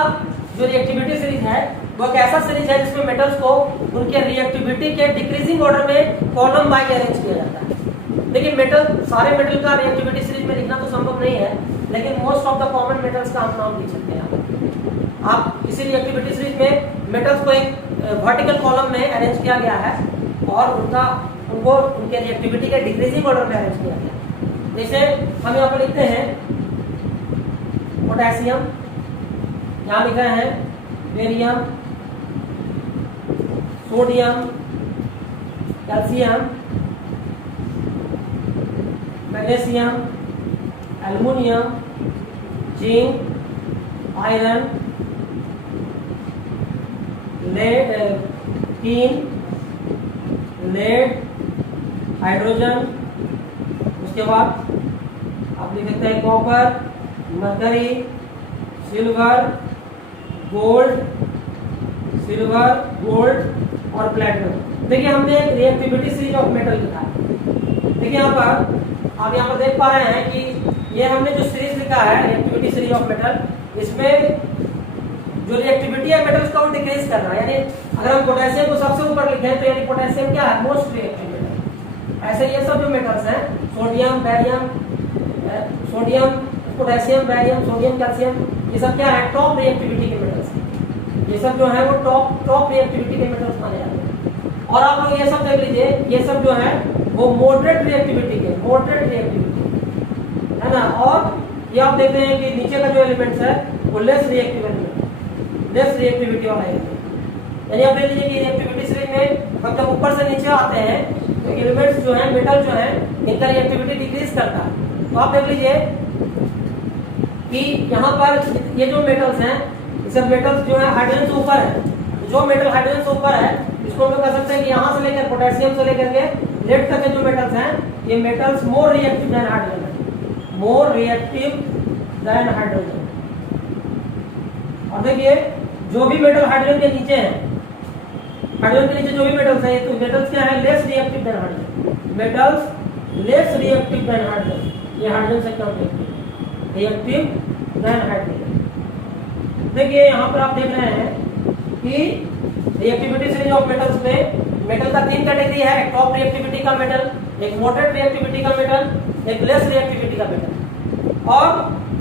जो रिएक्टिविटी सीरीज है वो एक ऐसा सीरीज है जिसमें मेटल्स को उनके रिएक्टिविटी के डिक्रीजिंग ऑर्डर में कॉलम वाइज अरेंज किया जाता है। देखिए सारे मेटल का रिएक्टिविटी सीरीज में लिखना तो संभव नहीं है, लेकिन most of the common metals का हम नाम लिख सकते हैं। आप इसी रिएक्टिविटी सीरीज में मेटल्स को एक वर्टिकल कॉलम में अरेंज किया गया है और उनको उनके रिएक्टिविटी के डिक्रीजिंग ऑर्डर में अरेंज किया गया। जैसे हम यहाँ पर लिखते हैं पोटेशियम, यहाँ लिखा है barium, sodium, calcium, magnesium, aluminium, zinc, iron, lead, tin, lead, hydrogen, उसके बाद आप लिख सकते हैं कॉपर, मरकरी, सिल्वर, गोल्ड, और प्लेटिनम। देखिए हमने एक रिएक्टिविटी सीरीज ऑफ मेटल लिखा है। देखिए यहाँ पर आप यहाँ पर देख पा रहे हैं कि ये हमने जो सीरीज लिखा है रिएक्टिविटी सीरीज ऑफ मेटल, इसमें जो रिएक्टिविटी है मेटल्स का वो डिक्रीज कर रहा है। यानी अगर हम पोटेशियम को सबसे ऊपर लिखें तो यानी पोटेशियम क्या है, मोस्ट रिएक्टिव मेटल। ऐसे ये सब जो मेटल्स हैं sodium, barium, potassium, barium, sodium, calcium, ये सब क्या है, टॉप रिएक्टिविटी के मेटल्स हैं। ये सब जो है वो टॉप रिएक्टिविटी के मेटल्स माने जाते हैं। और आप लोग ये सब देख लीजिए, ये सब जो है वो मॉडरेट रिएक्टिविटी है ना। और ये आप देखते हैं कि नीचे का जो एलिमेंट्स है वो लेस रिएक्टिविटी वाला है। यानी आप देख लीजिए कि रिएक्टिविटी सीरीज में हम जब ऊपर से नीचे आते हैं तो एलिमेंट्स जो है, मेटल जो है, इनका रिएक्टिविटी डिक्रीज करता है। तो आप देख लीजिए कि यहाँ पर ये जो मेटल्स हैं, ये सब मेटल्स जो है हाइड्रोजन से ऊपर है। जो मेटल हाइड्रोजन से ऊपर है इसको हम लोग कह सकते हैं कि यहाँ से लेकर पोटेशियम से लेकर के लेड तक के जो मेटल्स हैं, ये metals more reactive than hydrogen. और देखिए जो भी मेटल हाइड्रोजन के नीचे है, हाइड्रोजन के नीचे जो भी मेटल्स हैं, तो मेटल्स क्या है, less reactive than hydrogen. Metals less reactive than hydrogen, ये हाइड्रोजन से कम रिएक्टिव देन हाइड्रोजन। देखिए यहाँ पर आप देख रहे हैं कि रिएक्टिविटी सीरीज ऑफ मेटल्स में मेटल का 3 कैटेगरी है, एक टॉप रिएक्टिविटी का मेटल, एक मॉडरेट रिएक्टिविटी का मेटल, एक लेस रिएक्टिविटी का मेटल। और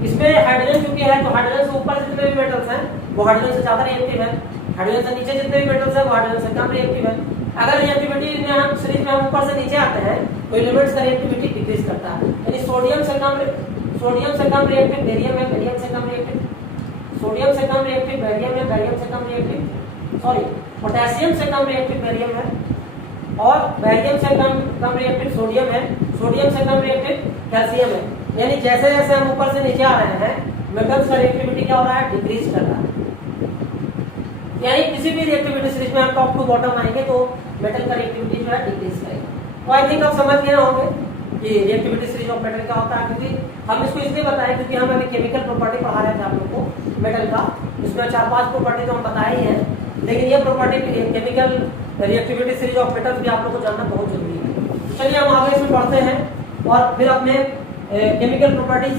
इसमें हाइड्रोजन चूंकि है तो हाइड्रोजन से ऊपर जितने भी मेटल्स हैं वो हाइड्रोजन से ज्यादा रिएक्टिव है, हाइड्रोजन से नीचे जितने भी मेटल्स हैं वो हाइड्रोजन से कम रिएक्टिव है। अगर रिएक्टिविटी में हम सीरीज में हम ऊपर से नीचे आते हैं तो एलिमेंट्स का रिएक्टिविटी डिक्रीज करता है। यानी सोडियम से कम रिएक्टिव बेरियम है, बेरियम से कम रिएक्टिव सोडियम से कम रिएक्टिव बैरियम है, बैरियम से कम रिएक्टिव पोटेशियम से कम रिएक्टिव बैरियम है, और बैरियम से कम रिएक्टिव सोडियम है, सोडियम से कम रिएक्टिव कैल्शियम है। यानी जैसे जैसे हम ऊपर से नीचे आ रहे हैं मेटल्स का रिएक्टिविटी क्या हो रहा है, डिक्रीज कर रहा है। यानी किसी भी रिएक्टिविटी सीरीज में हम टॉप टू बॉटम आएंगे तो मेटल का रिएक्टिविटी जो है डिक्रीज करेगा। तो आई थिंक आप समझ गए होंगे कि रिएक्टिविटी सीरीज ऑफ मेटल क्या होता है, क्योंकि हम इसको इसलिए बताएं क्योंकि हम अभी केमिकल प्रॉपर्टी पढ़ा रहे थे आप लोग को मेटल का। इसमें 4-5 प्रॉपर्टी तो हम बताए ही हैं, लेकिन ये property chemical reactivity series of metals भी आप लोग को जानना बहुत जरूरी है। चलिए हम आगे इसमें बढ़ते हैं और फिर अपने केमिकल प्रॉपर्टीज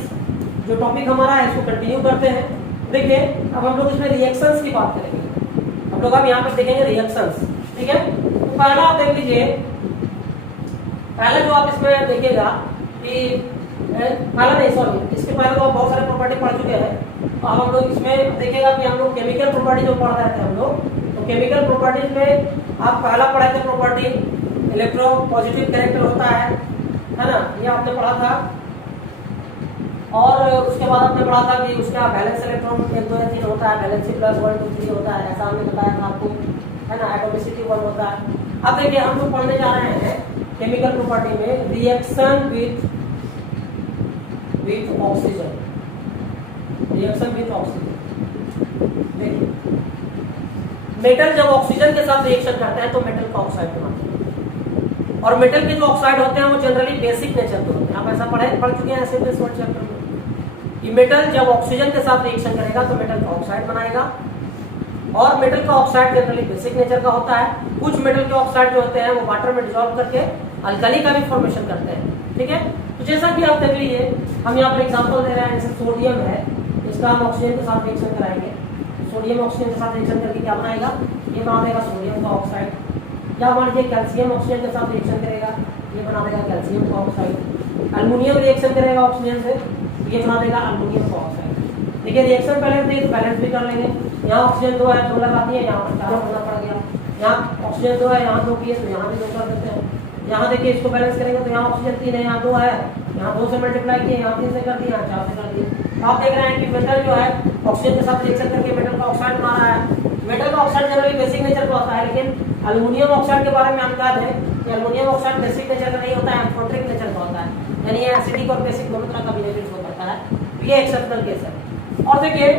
जो टॉपिक हमारा है इसको कंटिन्यू करते हैं। देखिए अब हम लोग इसमें रिएक्शंस की बात करेंगे। हम लोग अब यहाँ पर देखेंगे रिएक्शंस, ठीक है। तो पहला आप देख लीजिए, पहले जो आप इसमें देखिएगा कि इसके पहले तो आप बहुत सारे प्रॉपर्टी पढ़ चुके हैं। तो अब हम लोग इसमें देखिएगा कि हम लोग केमिकल प्रॉपर्टी जो पढ़ रहे थे हम लोग, तो केमिकल प्रॉपर्टीज में आप पहला पढ़े थे प्रॉपर्टी इलेक्ट्रोपॉजिटिव कैरेक्टर होता है ना, ये आपने पढ़ा था। और उसके बाद आपने पढ़ा था कि उसका बैलेंस इलेक्ट्रॉन 1 2 या 3 होता है, बैलेंसी प्लस 1 2 3 होता है, ऐसा हमने बताया था आपको, है ना। एटॉमिसिटी 1 होता है। अब देखिए हम लोग पढ़ने जा रहे हैं केमिकल प्रॉपर्टी में रिएक्शन विथ ऑक्सीजन। देखिए मेटल जब ऑक्सीजन के साथ रिएक्शन करते हैं तो मेटल का ऑक्साइड बनाते हैं, और मेटल के जो ऑक्साइड होते हैं वो जनरली बेसिक नेचर के होते हैं। आप ऐसा पढ़ चुके हैं ऐसे इस वर्ड चैप्टर में कि मेटल जब ऑक्सीजन के साथ रिएक्शन करेगा तो मेटल का ऑक्साइड बनाएगा, और मेटल का ऑक्साइड जनरली बेसिक नेचर का होता है। कुछ मेटल के ऑक्साइड जो होते हैं वो वाटर में डिसॉल्व करके अल्कली का भी फॉर्मेशन करते हैं, ठीक है। तो जैसा कि आप देख लीजिए, हम यहाँ पर एग्जांपल दे रहे हैं, जैसे सोडियम है, इसका हम ऑक्सीजन के साथ रिएक्शन कराएंगे। सोडियम ऑक्सीजन के साथ रिएक्शन करके क्या बनाएगा, ये बना देगा सोडियम का ऑक्साइड। या मान लीजिए कैल्शियम ऑक्सीजन के साथ रिएक्शन करेगा, ये बना देगा कैल्शियम का ऑक्साइड। एल्युमिनियम रिएक्शन करेगा ऑक्सीजन से, ये बना देगा एल्युमिनियम का ऑक्साइड। देखिए रिएक्शन बैलेंस नहीं तो बैलेंस भी कर लेंगे। यहाँ ऑक्सीजन 2 है, 2 लगा दिए, यहाँ पर 4 करना पड़ गया। यहाँ ऑक्सीजन 2 है, यहाँ 2 किए तो यहाँ भी 2 कर देते हैं। यहाँ देखिए इसको बैलेंस करेंगे तो यहाँ ऑक्सीजन 3 है, यहाँ 2 है, यहाँ 2 से मल्टीप्लाई किए, यहाँ 3 से कर दिया, यहाँ 4 से कर दिए। आप देख रहे हैं कि मेटल जो है ऑक्सीजन के साथ रिएक्शन करके मेटल का ऑक्साइड बना रहा है। मेटल का ऑक्साइड जनरली बेसिक नेचर का होता है, लेकिन एल्युमिनियम ऑक्साइड के बारे में हम याद है कि एल्युमिनियम ऑक्साइड बेसिक नेचर का नहीं होता है, एम्फोटेरिक नेचर का होता है, यानी ये एसिडिक और बेसिक दोनों तरह का बिहेवियर शो करता है। तो ये एक्सेप्शनल केस है। और देखिए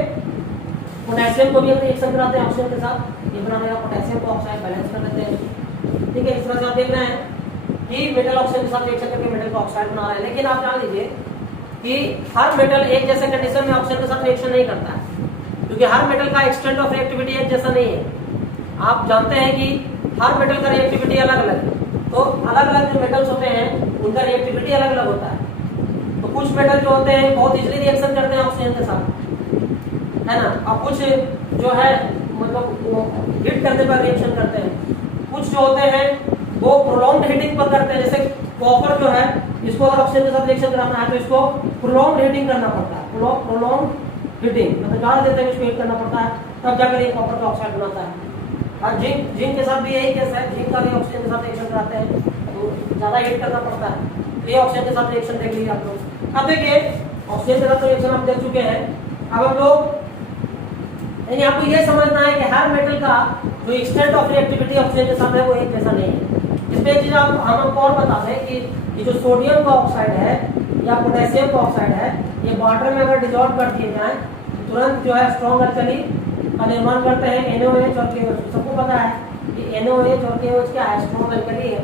पोटेशियम को भी हम रिएक्शन कराते हैं ऑक्सीजन के साथ, ये बना रहेगा पोटेशियम को ऑक्साइड बैलेंस कर देते हैं। ठीक है, इस तरह से आप देख रहे हैं कि मेटल ऑक्सीजन के साथ रिएक्शन करके मेटल का ऑक्साइड बना रहा है। लेकिन आप जान लीजिए कि हर मेटल एक जैसे कंडीशन में ऑक्सीजन के साथ रिएक्शन नहीं करता है, क्योंकि हर मेटल का एक्सटेंट ऑफ रिएक्टिविटी एक जैसा नहीं है। आप जानते हैं कि हर मेटल का रिएक्टिविटी अलग अलग है, तो अलग अलग जो मेटल्स होते हैं उनका रिएक्टिविटी अलग अलग होता है। तो कुछ मेटल जो होते हैं बहुत इजीली रिएक्शन करते हैं ऑक्सीजन के साथ, है ना, और कुछ जो है मतलब हीट करने पर रिएक्शन करते हैं। कुछ जो होते हैं वो प्रोलॉन्ग्ड हीटिंग पर करते हैं, जैसे कॉपर जो है इसको अगर ऑक्सीजन के साथ रिएक्शन कराना है तो इसको प्रोलॉन्ग्ड हीटिंग करना पड़ता है। प्रोलॉन्ग्ड हीटिंग मतलब ज़्यादा देर तक इसको हीट करना पड़ता है, तब जाकर ये कॉपर का ऑक्साइड बनाता है। और जिंक के साथ भी यही केस है, जिंक का भी ऑक्सीजन के साथ रिएक्शन कराते हैं तो ज़्यादा हीट करना पड़ता है। ये ऑक्सीजन के साथ रिएक्शन देख लीजिए आप लोग। अब देखिए ऑक्सीजन के साथ रिएक्शन आप देख चुके हैं। अब हम लोग यानी आपको ये समझना है कि हर मेटल का जो एक्सटेंट ऑफ रिएक्टिविटी ऑक्सीजन के साथ है वो एक जैसा नहीं है। इसमें एक चीज हम आपको और बता दें कि ये जो सोडियम का ऑक्साइड है या पोटेशियम का ऑक्साइड है, ये वाटर में अगर डिजॉल्व कर दिए जाए तो तुरंत जो है स्ट्रॉन्ग अल्कली का निर्माण करते हैं, NaOH और KOH। सबको पता है कि NaOH और KOH क्या है, स्ट्रॉन्ग अल्कली है।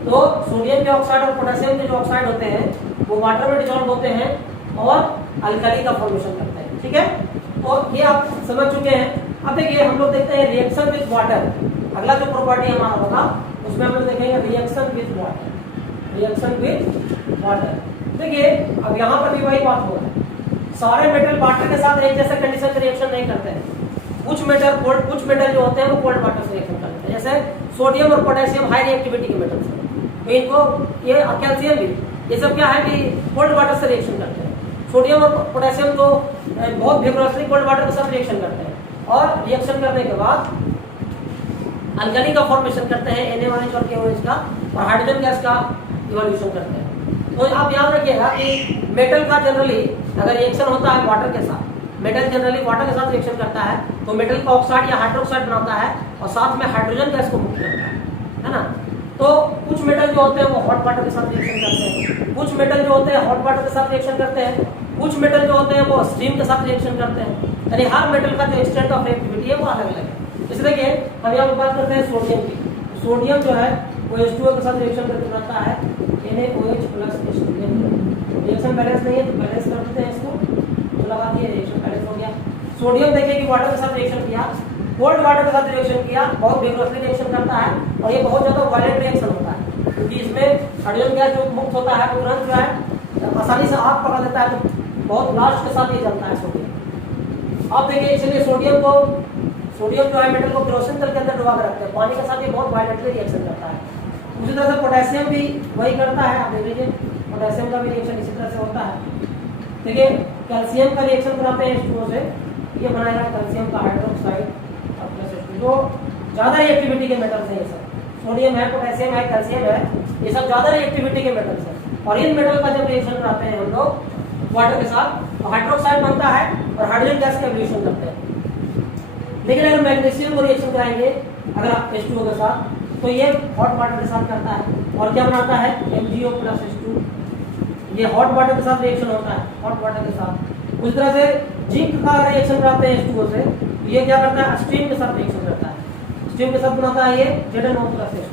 तो सोडियम के ऑक्साइड और पोटेशियम के जो ऑक्साइड होते हैं वो वाटर में डिजॉल्व होते हैं और अल्कली का फॉर्मेशन करते हैं। ठीक है, तो ये आप समझ चुके हैं। अब देखिए हम लोग देखते हैं रिएक्शन विद वाटर। अगला जो प्रॉपर्टी हमारा होगा उसमें हम लोग देखेंगे reaction with water. Reaction with water देखिए अब यहाँ पर भी वही बात हो रहा है, सारे मेटल वाटर के साथ एक जैसे कंडीशन से रिएक्शन नहीं करते हैं। कुछ मेटल जो होते हैं वो कोल्ड वाटर से रिएक्शन करते हैं, जैसे सोडियम और पोटेशियम हाई रिएक्टिविटी के मेटल्स हैं, तो इनको ये कैल्शियम भी ये सब क्या है कि कोल्ड वाटर से रिएक्शन करते हैं। सोडियम और पोटेशियम तो बहुत विब्रोसली कोल्ड वाटर के साथ रिएक्शन करते हैं और रिएक्शन करने के बाद अल्कली का फॉर्मेशन करते हैं, NaOH और KOH का, और हाइड्रोजन गैस का इवोल्यूशन करते हैं। तो आप याद रखिएगा कि मेटल का जनरली अगर रिएक्शन होता है वाटर के साथ, मेटल जनरली वाटर के साथ रिएक्शन करता है तो मेटल का ऑक्साइड या हाइड्रोक्साइड बनाता है और साथ में हाइड्रोजन गैस को मुक्त करता है ना। तो कुछ मेटल जो होते हैं वो हॉट वाटर के साथ रिएक्शन करते हैं, कुछ मेटल जो होते हैं हॉट वाटर के साथ रिएक्शन करते हैं, कुछ मेटल जो होते हैं वो स्टीम के साथ रिएक्शन करते हैं। यानी हर मेटल का जो एक्सटेंट ऑफ रिएक्टिविटी है वो अलग अलग है। जैसे देखिए हम यहाँ पर बात करते हैं सोडियम की। सोडियम जो है वो H2O के साथ रिएक्शन करके बनाता है NaOH plus H2O। Reaction balance नहीं है तो बैलेंस कर देते हैं इसको, तो लगा दिए रिएक्शन बैलेंस हो गया। सोडियम देखिए कि वाटर के साथ रिएक्शन किया, कोल्ड वाटर के साथ रिएक्शन किया, बहुत विग्रोसली रिएक्शन करता है और ये बहुत ज़्यादा वायलेंट रिएक्शन होता है, क्योंकि इसमें हाइड्रोजन गैस जो मुक्त होता है वो तुरंत जो है आसानी से आग पकड़ लेता है, तो बहुत लास्ट के साथ ये जलता है सोडियम। आप देखिए इसलिए सोडियम जो है मेटल को केरोसिन तेल के अंदर डुबा कर रखते हैं, पानी के साथ ये बहुत वायलेंटली रिएक्शन करता है। उसी तरह से पोटेशियम भी वही करता है, आप देख लीजिए पोटेशियम का भी रिएक्शन इसी तरह से होता है। देखिए कैल्शियम का रिएक्शन कराते हैं H2O से, ये बनाएगा कैल्शियम का हाइड्रोक्साइड और प्लस H2O। जो ज़्यादा रिएक्टिविटी के मेटल्स हैं ये सब, सोडियम है, पोटेशियम है, कैल्शियम है, ये सब ज़्यादा रिएक्टिविटी के मेटल्स हैं। और इन मेटल का जब रिएक्शन कराते हैं हम लोग वाटर के साथ तो हाइड्रोक्साइड बनता है और हाइड्रोजन गैस का एवोल्यूशन करते हैं। लेकिन अगर मैग्नीशियम को रिएक्शन कराएंगे अगर आप H2O के साथ तो ये हॉट वाटर के साथ करता है और क्या बनाता है MgO प्लस H2। ये हॉट वाटर के साथ रिएक्शन होता है, हॉट वाटर के साथ। उस तरह से जिंक का रिएक्शन कराते हैं H2O से तो ये क्या करता है स्टीम के साथ रिएक्शन करता है, स्टीम के साथ बनाता है ये ZnO प्लस H2,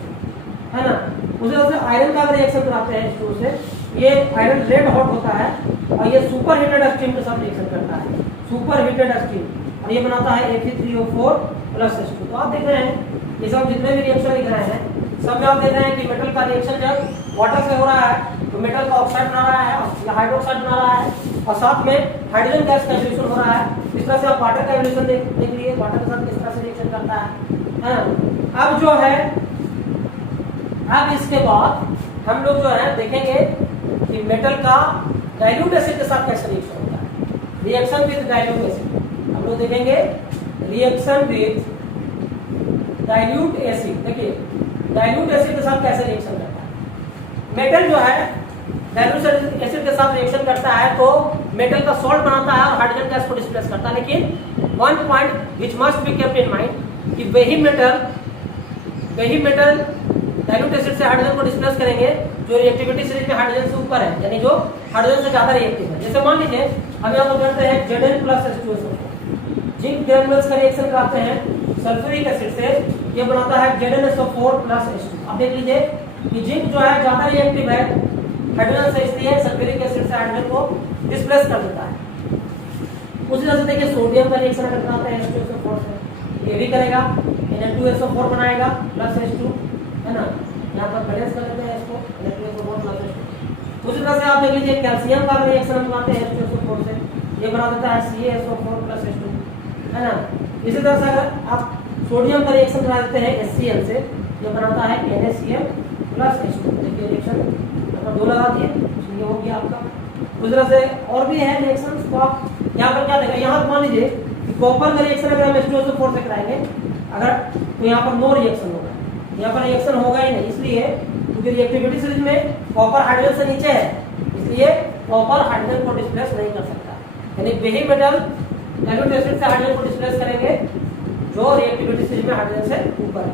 है ना। उसी तरह से आयरन का रिएक्शन कराते हैं H2O से, ये आयरन रेड हॉट होता है और ये सुपर हीटेड स्टीम के साथ रिएक्शन करता है, सुपर हीटेड स्टीम, और ये बनाता है Fe3O4 प्लस H2। तो आप देख रहे हैं ये सब जितने भी रिएक्शन लिख रहे हैं सब में आप देख रहे हैं कि मेटल का रिएक्शन जब वाटर से हो रहा है तो मेटल का ऑक्साइड बना रहा है या हाइड्रोक्साइड बना रहा है और साथ में हाइड्रोजन गैस का एवोल्यूशन हो रहा है। इस तरह से आप वाटर का एवोल्यूशन देख लिए, वाटर के साथ किस तरह से रिएक्शन करता है। अब जो है अब इसके बाद हम लोग जो है देखेंगे कि मेटल का डाइल्यूट एसिड के साथ कैसे रिएक्शन होता है, रिएक्शन विद डाइल्यूट एसिड हम लोग देखेंगे रिएक्शन विथ डाइल्यूट एसिड। देखिए डाइल्यूट एसिड के साथ कैसे रिएक्शन करता है। मेटल जो है डाइल्यूट एसिड के साथ रिएक्शन करता है तो मेटल का सॉल्ट बनाता है और हाइड्रोजन गैस को डिस्प्लेस करता है। लेकिन one point which must be kept in mind कि वही मेटल डाइल्यूट एसिड से हाइड्रोजन को डिस्प्लेस करेंगे जो रिएक्टिविटी सीरीज में हाइड्रोजन से ऊपर है, यानी जो हाइड्रोजन से ज्यादा रिएक्टिव है। जैसे मान लीजिए हम यहाँ पर करते हैं Zn plus H2SO4, zinc granules का रिएक्शन कराते हैं सल्फ्यूरिक एसिड से, ये बनाता है ZnSO4 प्लस H2। अब देख लीजिए कि जिंक जो है ज्यादा रिएक्टिव है हाइड्रोजन से, इसलिए सल्फ्यूरिक एसिड से हाइड्रोजन को डिस्प्लेस कर देता है। उसी तरह से देखिए सोडियम का रिएक्शन अगर कराते हैं H2SO4 से, ये भी करेगा Na2SO4 बनाएगा प्लस H2, है ना। यहाँ पर बैलेंस कर देते हैं इसको Na2SO4 प्लस H2। उसी तरह से आप देख लीजिए कैल्शियम का रिएक्शन हम बनाते हैं H2SO4 से, ये बना देता है CaSO4 प्लस H2, है ना। इसी तरह से अगर आप सोडियम का रिएक्शन करा देते हैं HCl से, ये बनाता है NaCl प्लस H2। देखिए रिएक्शन दो लगा दिए, ये हो गया आपका। उस तरह से और भी है रिएक्शंस, तो आप यहाँ पर क्या देखें, यहाँ मान लीजिए कि कॉपर का रिएक्शन अगर हम H2SO4 से कराएंगे अगर, तो यहाँ पर नो रिएक्शन होगा, यहाँ पर रिएक्शन होगा ही नहीं। इसलिए क्योंकि रिएक्टिविटी सीरीज में कॉपर हाइड्रोजन से नीचे है, इसलिए कॉपर हाइड्रोजन को डिस्प्लेस नहीं कर सकता। यानी वही मेटल डाइल्यूट एसिड से हाइड्रोजन को डिस्प्लेस करेंगे जो रिएक्टिविटी सीरीज में हाइड्रोजन से ऊपर है।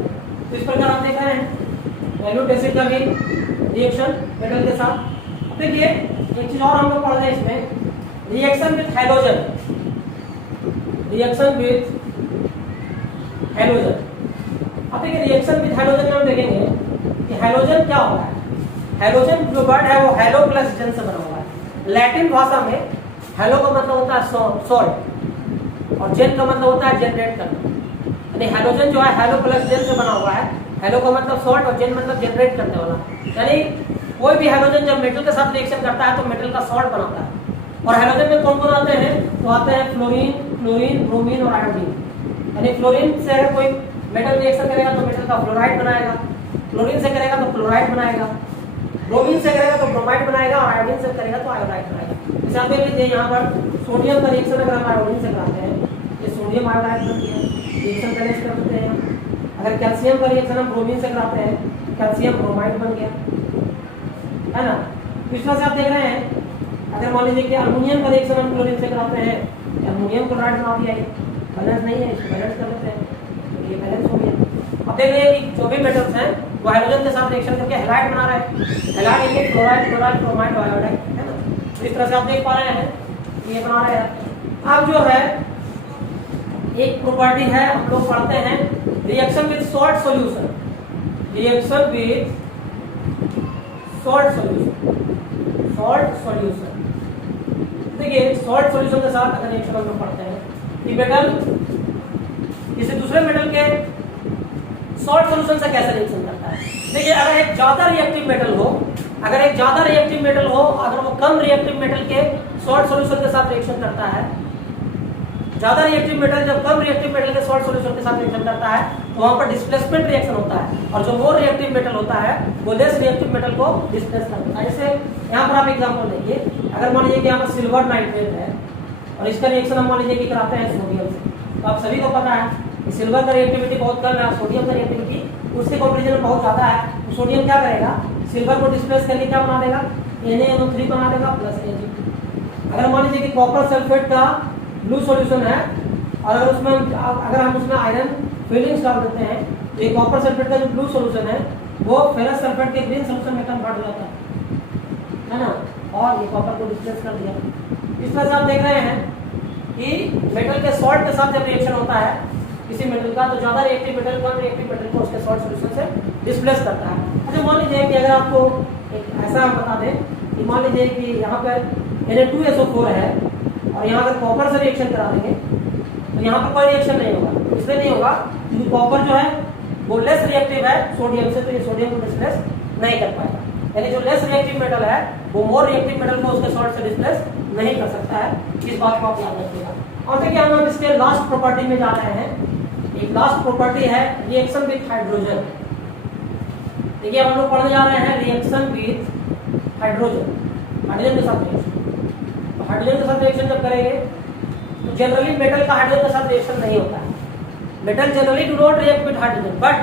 तो इस प्रकार आप देख रहे हैं डाइल्यूट एसिड का भी रिएक्शन मेटल के साथ। देखिए एक चीज और हम लोग पढ़ रहे हैं इसमें, reaction with halogen. Reaction with halogen, अब देखिए रिएक्शन विथ हैलोजन में हम देखेंगे कि हैलोजन क्या होता है। हैलोजन जो वर्ड है वो हैलो प्लस जन से बना हुआ है। लैटिन भाषा में हैलो का मतलब होता है सॉल्ट और जेन का मतलब होता है जनरेट करना। यानी हैलोजन जो है हैलो प्लस जेन से बना हुआ है। हैलो का मतलब सॉल्ट और जेन मतलब जनरेट करने वाला। यानी कोई भी हैलोजन जब मेटल के साथ रिएक्शन करता है तो मेटल का सॉल्ट बनाता है। और हैलोजन में कौन कौन आते हैं, तो आते हैं फ्लोरीन, क्लोरीन, ब्रोमीन और आयोडीन। यानी फ्लोरीन से अगर कोई मेटल रिएक्शन करेगा तो मेटल का फ्लोराइड बनाएगा, क्लोरीन से करेगा तो क्लोराइड बनाएगा, ब्रोमीन से करेगा तो ब्रोमाइड बनाएगा और आयोडीन से करेगा तो आयोडाइड बनाएगा। जैसे आप देख लीजिए यहाँ पर सोडियम का रिएक्शन अगर हम आयोडीन से कराते हैं, ये सोडियम आयोडाइड बनती है, रिएक्शन बैलेंस कर देते हैं। अगर कैल्शियम का रिएक्शन हम ब्रोमीन से कराते हैं, कैल्शियम ब्रोमाइड बन गया, है ना। इस तरह से आप देख रहे हैं अगर मान लीजिए कि अल्युमिनियम का रिएक्शन हम क्लोरीन से कराते हैं, अल्युमिनियम क्लोराइड बना दिया, बैलेंस नहीं है, इसको बैलेंस कर देते हैं, तो ये बैलेंस हो गया। अब देख रहे हैं कि जो भी मेटल्स हैं वो हाइड्रोजन के साथ रिएक्शन करके हैलाइड बना रहे हैं। हैलाइड ये क्लोराइड, क्लोराइड, ब्रोमाइड, आयोडाइड, है ना। तो इस तरह से आप देख पा रहे हैं ये बना रहे हैं। अब जो है एक प्रॉपर्टी है हम लोग पढ़ते हैं, reaction with salt solution. Reaction with salt solution, salt solution. देखिए सॉल्ट सॉल्यूशन के साथ अगर रिएक्शन हम लोग पढ़ते हैं कि मेटल किसी दूसरे मेटल के सॉल्ट सॉल्यूशन से कैसे रिएक्शन करता है। देखिए अगर एक ज्यादा रिएक्टिव मेटल हो, अगर एक ज्यादा रिएक्टिव मेटल हो, अगर वो कम रिएक्टिव मेटल के सॉल्ट सॉल्यूशन के साथ रिएक्शन करता है, ज्यादा रिएक्टिव मेटल जब कम रिएक्टिव मेटल के सॉल्ट सॉल्यूशन के साथ रिएक्शन करता है तो वहां पर डिस्प्लेसमेंट रिएक्शन होता है, और जो मोर रिएक्टिव मेटल होता है वो लेस रिएक्टिव मेटल को डिस्प्लेस कर देता है। जैसे यहाँ पर आप एग्जांपल देखिए, अगर मान लीजिए कि यहाँ पर सिल्वर नाइट्रेट है और इसका रिएक्शन हम मान लीजिए कि कराते हैं सोडियम से, तो आप सभी को पता है कि सिल्वर का रिएक्टिविटी बहुत कम है और सोडियम का रिएक्टिविटी उसके कंपैरिजन में बहुत ज्यादा है। तो सोडियम क्या करेगा, सिल्वर को डिस्प्लेस करके क्या बना देगा, NaNO3 बना देगा प्लस Ag। अगर मान लीजिए कि कॉपर सल्फेट का ब्लू सॉल्यूशन है और अगर हम उसमें आयरन फिलिंग्स डाल देते हैं तो ये कॉपर सल्फेट का जो ब्लू सॉल्यूशन है वो फेरस सल्फेट के ग्रीन सॉल्यूशन में कन्वर्ट हो जाता है ना, और ये कॉपर को डिस्प्लेस कर दिया। इस तरह से आप देख रहे हैं कि मेटल के सॉल्ट के साथ जब रिएक्शन होता है किसी मेटल का, तो ज्यादा रिएक्टिव मेटल कम रिएक्टिव मेटल को उसके सॉल्ट सॉल्यूशन से डिस्प्लेस करता है। अच्छा मान लीजिए कि अगर आपको एक ऐसा हम बता दें कि मान लीजिए कि यहाँ पर Na2SO4 है और यहाँ अगर कॉपर से रिएक्शन करा देंगे तो यहाँ पर कोई रिएक्शन नहीं होगा। इसलिए नहीं होगा क्योंकि कॉपर जो है वो लेस रिएक्टिव है सोडियम से, तो ये सोडियम को डिस्प्लेस नहीं कर पाएगा। यानी जो लेस रिएक्टिव मेटल है वो मोर रिएक्टिव मेटल को उसके सॉल्ट से डिस्प्लेस नहीं कर सकता है। इस बात को आप याद रखिएगा। और देखिए हम लोग इसके लास्ट प्रॉपर्टी में जा रहे हैं। एक लास्ट प्रॉपर्टी है रिएक्शन विथ हाइड्रोजन। देखिए हम लोग पढ़ने जा रहे हैं रिएक्शन विथ हाइड्रोजन, हाइड्रोजन के साथ रिएक्शन। तो हाइड्रोजन के साथ रिएक्शन जब करेंगे तो जनरली मेटल का हाइड्रोजन के साथ रिएक्शन नहीं होता है। Metal generally do not react with hydrogen, but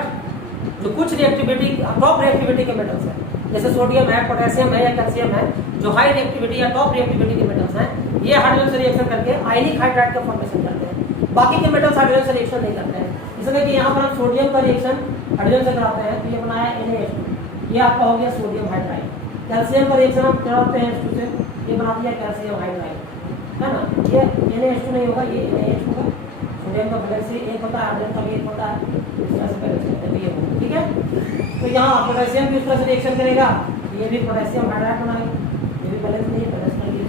जो कुछ रिएक्टिविटी टॉप रिएक्टिविटी के मेटल्स हैं, जैसे सोडियम है, पोटेशियम है या कैल्शियम है, जो हाई रिएक्टिविटी या टॉप रिएक्टिविटी के मेटल्स हैं, ये हाइड्रोजन से रिएक्शन करके आयनिक हाइड्राइड का फॉर्मेशन करते हैं। बाकी के मेटल्स हाइड्रोजन से रिएक्शन नहीं करते हैं। इसलिए कि यहाँ पर हम सोडियम का रिएक्शन हाइड्रोजन से कराते हैं, तो ये बनाया NaH2, ये आपका हो गया सोडियम हाइड्राइड। कैल्शियम का रिएक्शन हम कराते हैं H2 से, ये बना दिया कैल्शियम हाइड्राइड, है ना। ये NaH2 नहीं होगा, ये NaH होगा। सोडियम का बैलेंस एक होता है, हाइड्रोजन का भी एक होता है, इस तरह से बैलेंस होता है, ये होगा, ठीक है। तो यहाँ पोटेशियम भी उस तरह से रिएक्शन करेगा, ये भी पोटेशियम हाइड्राइड बनाएगा, ये भी बैलेंस नहीं है, बैलेंस कर लीजिए,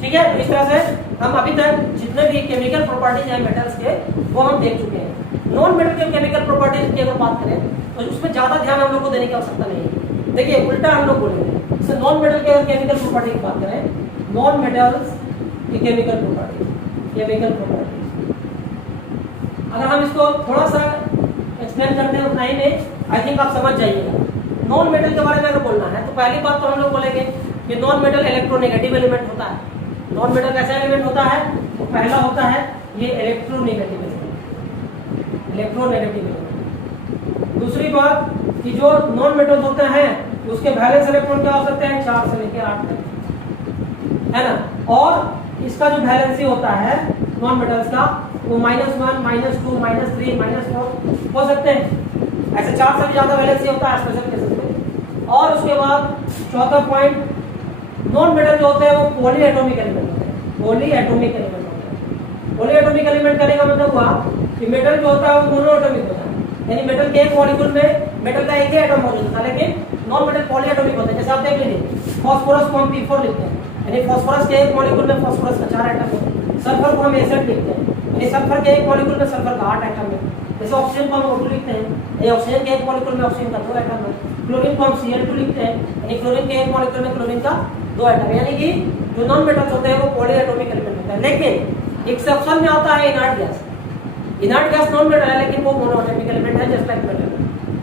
ठीक है। तो इस तरह से हम अभी तक जितने भी केमिकल प्रॉपर्टीज हैं मेटल्स के वो हम देख चुके हैं। नॉन मेटल के केमिकल प्रॉपर्टीज की अगर बात करें तो उसमें ज्यादा ध्यान हम लोग को देने की आवश्यकता नहीं है। देखिए उल्टा हम लोग बोलेंगे, जैसे नॉन मेटल के केमिकल प्रॉपर्टी की बात करें, नॉन मेटल्स की केमिकल प्रॉपर्टी अगर हम इसको थोड़ा सा एक्सप्लेन करते हैं उतना ही में आई थिंक आप समझ जाइएगा। नॉन मेटल के बारे में अगर बोलना है तो पहली बात तो हम लोग बोलेंगे कि नॉन मेटल इलेक्ट्रोनेगेटिव एलिमेंट होता है। नॉन मेटल कैसा एलिमेंट होता है? तो पहला होता है ये इलेक्ट्रोनेगेटिव एलिमेंट। दूसरी बात कि जो नॉन मेटल्स होते हैं उसके वैलेंस इलेक्ट्रॉन क्या हो सकते हैं? 4 से लेकर 8 तक, है ना। और इसका जो वैलेंसी होता है नॉन मेटल्स का वो -1, -2, -3, -4 हो सकते हैं। ऐसे 4 से भी ज्यादा वैलेंसी होता है स्पेशल केसेस में। और उसके बाद चौथा पॉइंट, नॉन मेटल जो होते हैं वो पॉली एटॉमिक एलिमेंट होते हैं। पॉली एटॉमिक एलिमेंट होते हैं। पॉली एटॉमिक एलिमेंट करने का मतलब हुआ कि मेटल जो होता है वो मोनो एटॉमिक होता है, यानी मेटल के एक मॉलिक्यूल में मेटल का एक ही एटम मौजूद होता है, लेकिन नॉन मेटल पॉली एटॉमिक होते हैं। जैसे आप देख लीजिए फास्फोरस को हम P4 लिखते हैं, यानी फास्फोरस के एक मॉलिक्यूल में फास्फोरस का 4 एटम है। सल्फर को हम Sn लिखते हैं, यानी सल्फर के एक मॉलिक्यूल में सल्फर का 8 एटम है। जैसे ऑक्सीजन को हम O2 लिखते हैं, यानी ऑक्सीजन के एक मॉलिक्यूल में ऑक्सीजन का 2 एटम है। क्लोरीन को हम Cl2 लिखते हैं, यानी क्लोरीन के एक मॉलिक्यूल में क्लोरीन का 2 एटम, यानी कि जो नॉन मेटल्स होते हैं वो पॉली एटॉमिक एलिमेंट होते हैं। लेकिन एक्सेप्शन में आता है inert gas. Inert gas non metal है लेकिन वो मोनो एटॉमिक एलिमेंट है, जस्ट लाइक मेटल।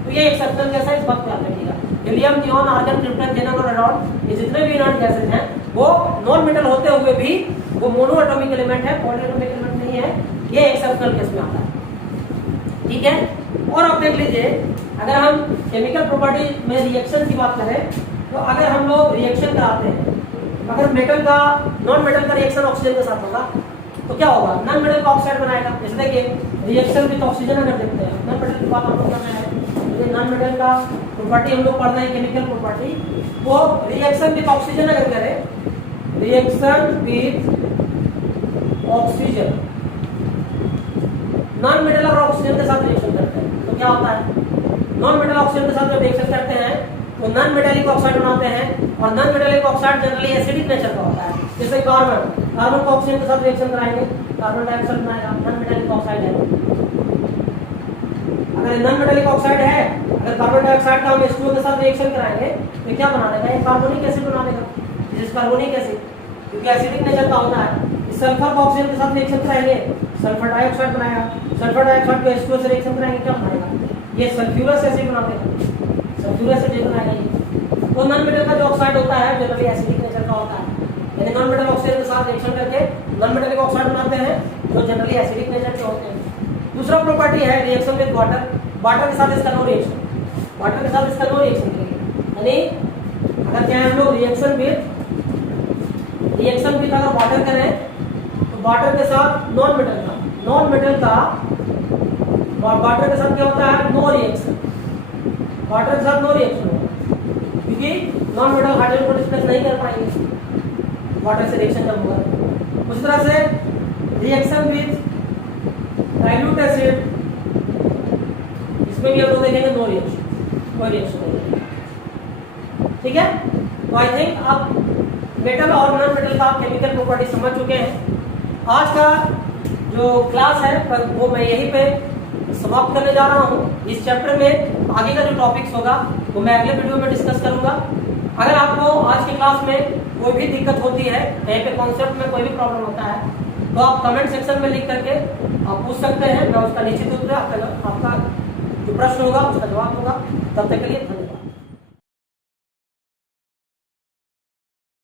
तो ये एक्सेप्शन गैस है, इस बात को याद रखिएगा। हीलियम, नियॉन, आर्गन, क्रिप्टन, ज़ेनन और रेडॉन, ये जितने भी इनर्ट गैसेस हैं वो नॉन मेटल होते हुए भी वो मोनो एटॉमिक एलिमेंट है, पॉली एटॉमिक एलिमेंट नहीं है। ये एक्सेप्शनल केस में आता है, ठीक है। और आप देख लीजिए, अगर हम केमिकल प्रॉपर्टी में रिएक्शन की बात करें तो अगर हम लोग रिएक्शन कराते हैं, अगर मेटल का नॉन मेटल का रिएक्शन ऑक्सीजन के साथ होगा तो क्या होगा? नॉन मेटल का ऑक्साइड बनाएगा। जैसे देखिए रिएक्शन विद ऑक्सीजन अगर देखते हैं, नॉन मेटल की बात हम लोग करना है, नॉन मेटल का प्रॉपर्टी हम लोग पढ़ना है केमिकल प्रॉपर्टी, वो रिएक्शन विद ऑक्सीजन अगर करें, reaction with oxygen, non metal अगर ऑक्सीजन के साथ रिएक्शन करते हैं तो क्या होता है? नॉन मेटल ऑक्सीजन के साथ जब रिएक्शन करते हैं तो नॉन मेटालिक ऑक्साइड बनाते हैं, और non metallic oxide generally acidic nature का होता है। जैसे कार्बन को ऑक्सीजन के साथ रिएक्शन कराएंगे, कार्बन डाइऑक्साइड बनाएगा, नॉन मेटालिक ऑक्साइड है। अगर नॉन मेटालिक ऑक्साइड है, अगर कार्बन डाइऑक्साइड का हम H2O के साथ रिएक्शन कराएंगे तो क्या बना देगा? एक कार्बोनिक एसिड बना देगा, जिस कार्बोनिक एसिड, क्योंकि एसिडिक नेचर का होता है। सल्फर को ऑक्सीजन के साथ रिएक्शन कराएंगे, सल्फर डाइऑक्साइड बनाएगा, सल्फर डाइऑक्साइड को H2O से रिएक्शन कराएंगे, क्या बनाएगा? ये सल्फ्यूरस एसिड बना देगा, सल्फ्यूरस एसिड बनाएगा ये। तो नॉन मेटल का जो ऑक्साइड होता है जनरली एसिडिक नेचर का होता है, यानी नॉन मेटल ऑक्सीजन के साथ रिएक्शन करके नॉन मेटालिक ऑक्साइड बनाते हैं जो जनरली एसिडिक नेचर के होते हैं। दूसरा प्रॉपर्टी है रिएक्शन विद वाटर। वाटर के साथ इसका नो रिएक्शन, वाटर के साथ इसका नो रिएक्शन करेंगे, यानी अगर चाहे हम लोग रिएक्शन विद अगर वाटर करें तो वाटर के साथ नॉन मेटल का वाटर के साथ क्या होता है? No reaction. वाटर के साथ नो रिएक्शन होगा क्योंकि नॉन मेटल हाइड्रोजन को डिस्प्लेस नहीं कर पाएंगे वाटर से रिएक्शन जब होगा। उस तरह से रिएक्शन विद डाइल्यूट एसिड, इसमें भी हम लोग देखेंगे नो रिएक्शन, कोई रिएक्शन नहीं, ठीक है। तो आई थिंक आप मेटल और नॉन मेटल का केमिकल प्रॉपर्टी समझ चुके हैं। आज का जो क्लास है वो मैं यहीं पे समाप्त करने जा रहा हूँ। इस चैप्टर में आगे का जो टॉपिक्स होगा वो मैं अगले वीडियो में डिस्कस करूंगा। अगर आपको आज की क्लास में कोई भी दिक्कत होती है, कहीं पे कॉन्सेप्ट में कोई भी प्रॉब्लम होता है तो आप कमेंट सेक्शन में लिख करके आप पूछ सकते हैं, मैं उसका निश्चित रूप से आपका जो प्रश्न होगा उसका जवाब दूंगा। तब तक के लिए धन्यवाद।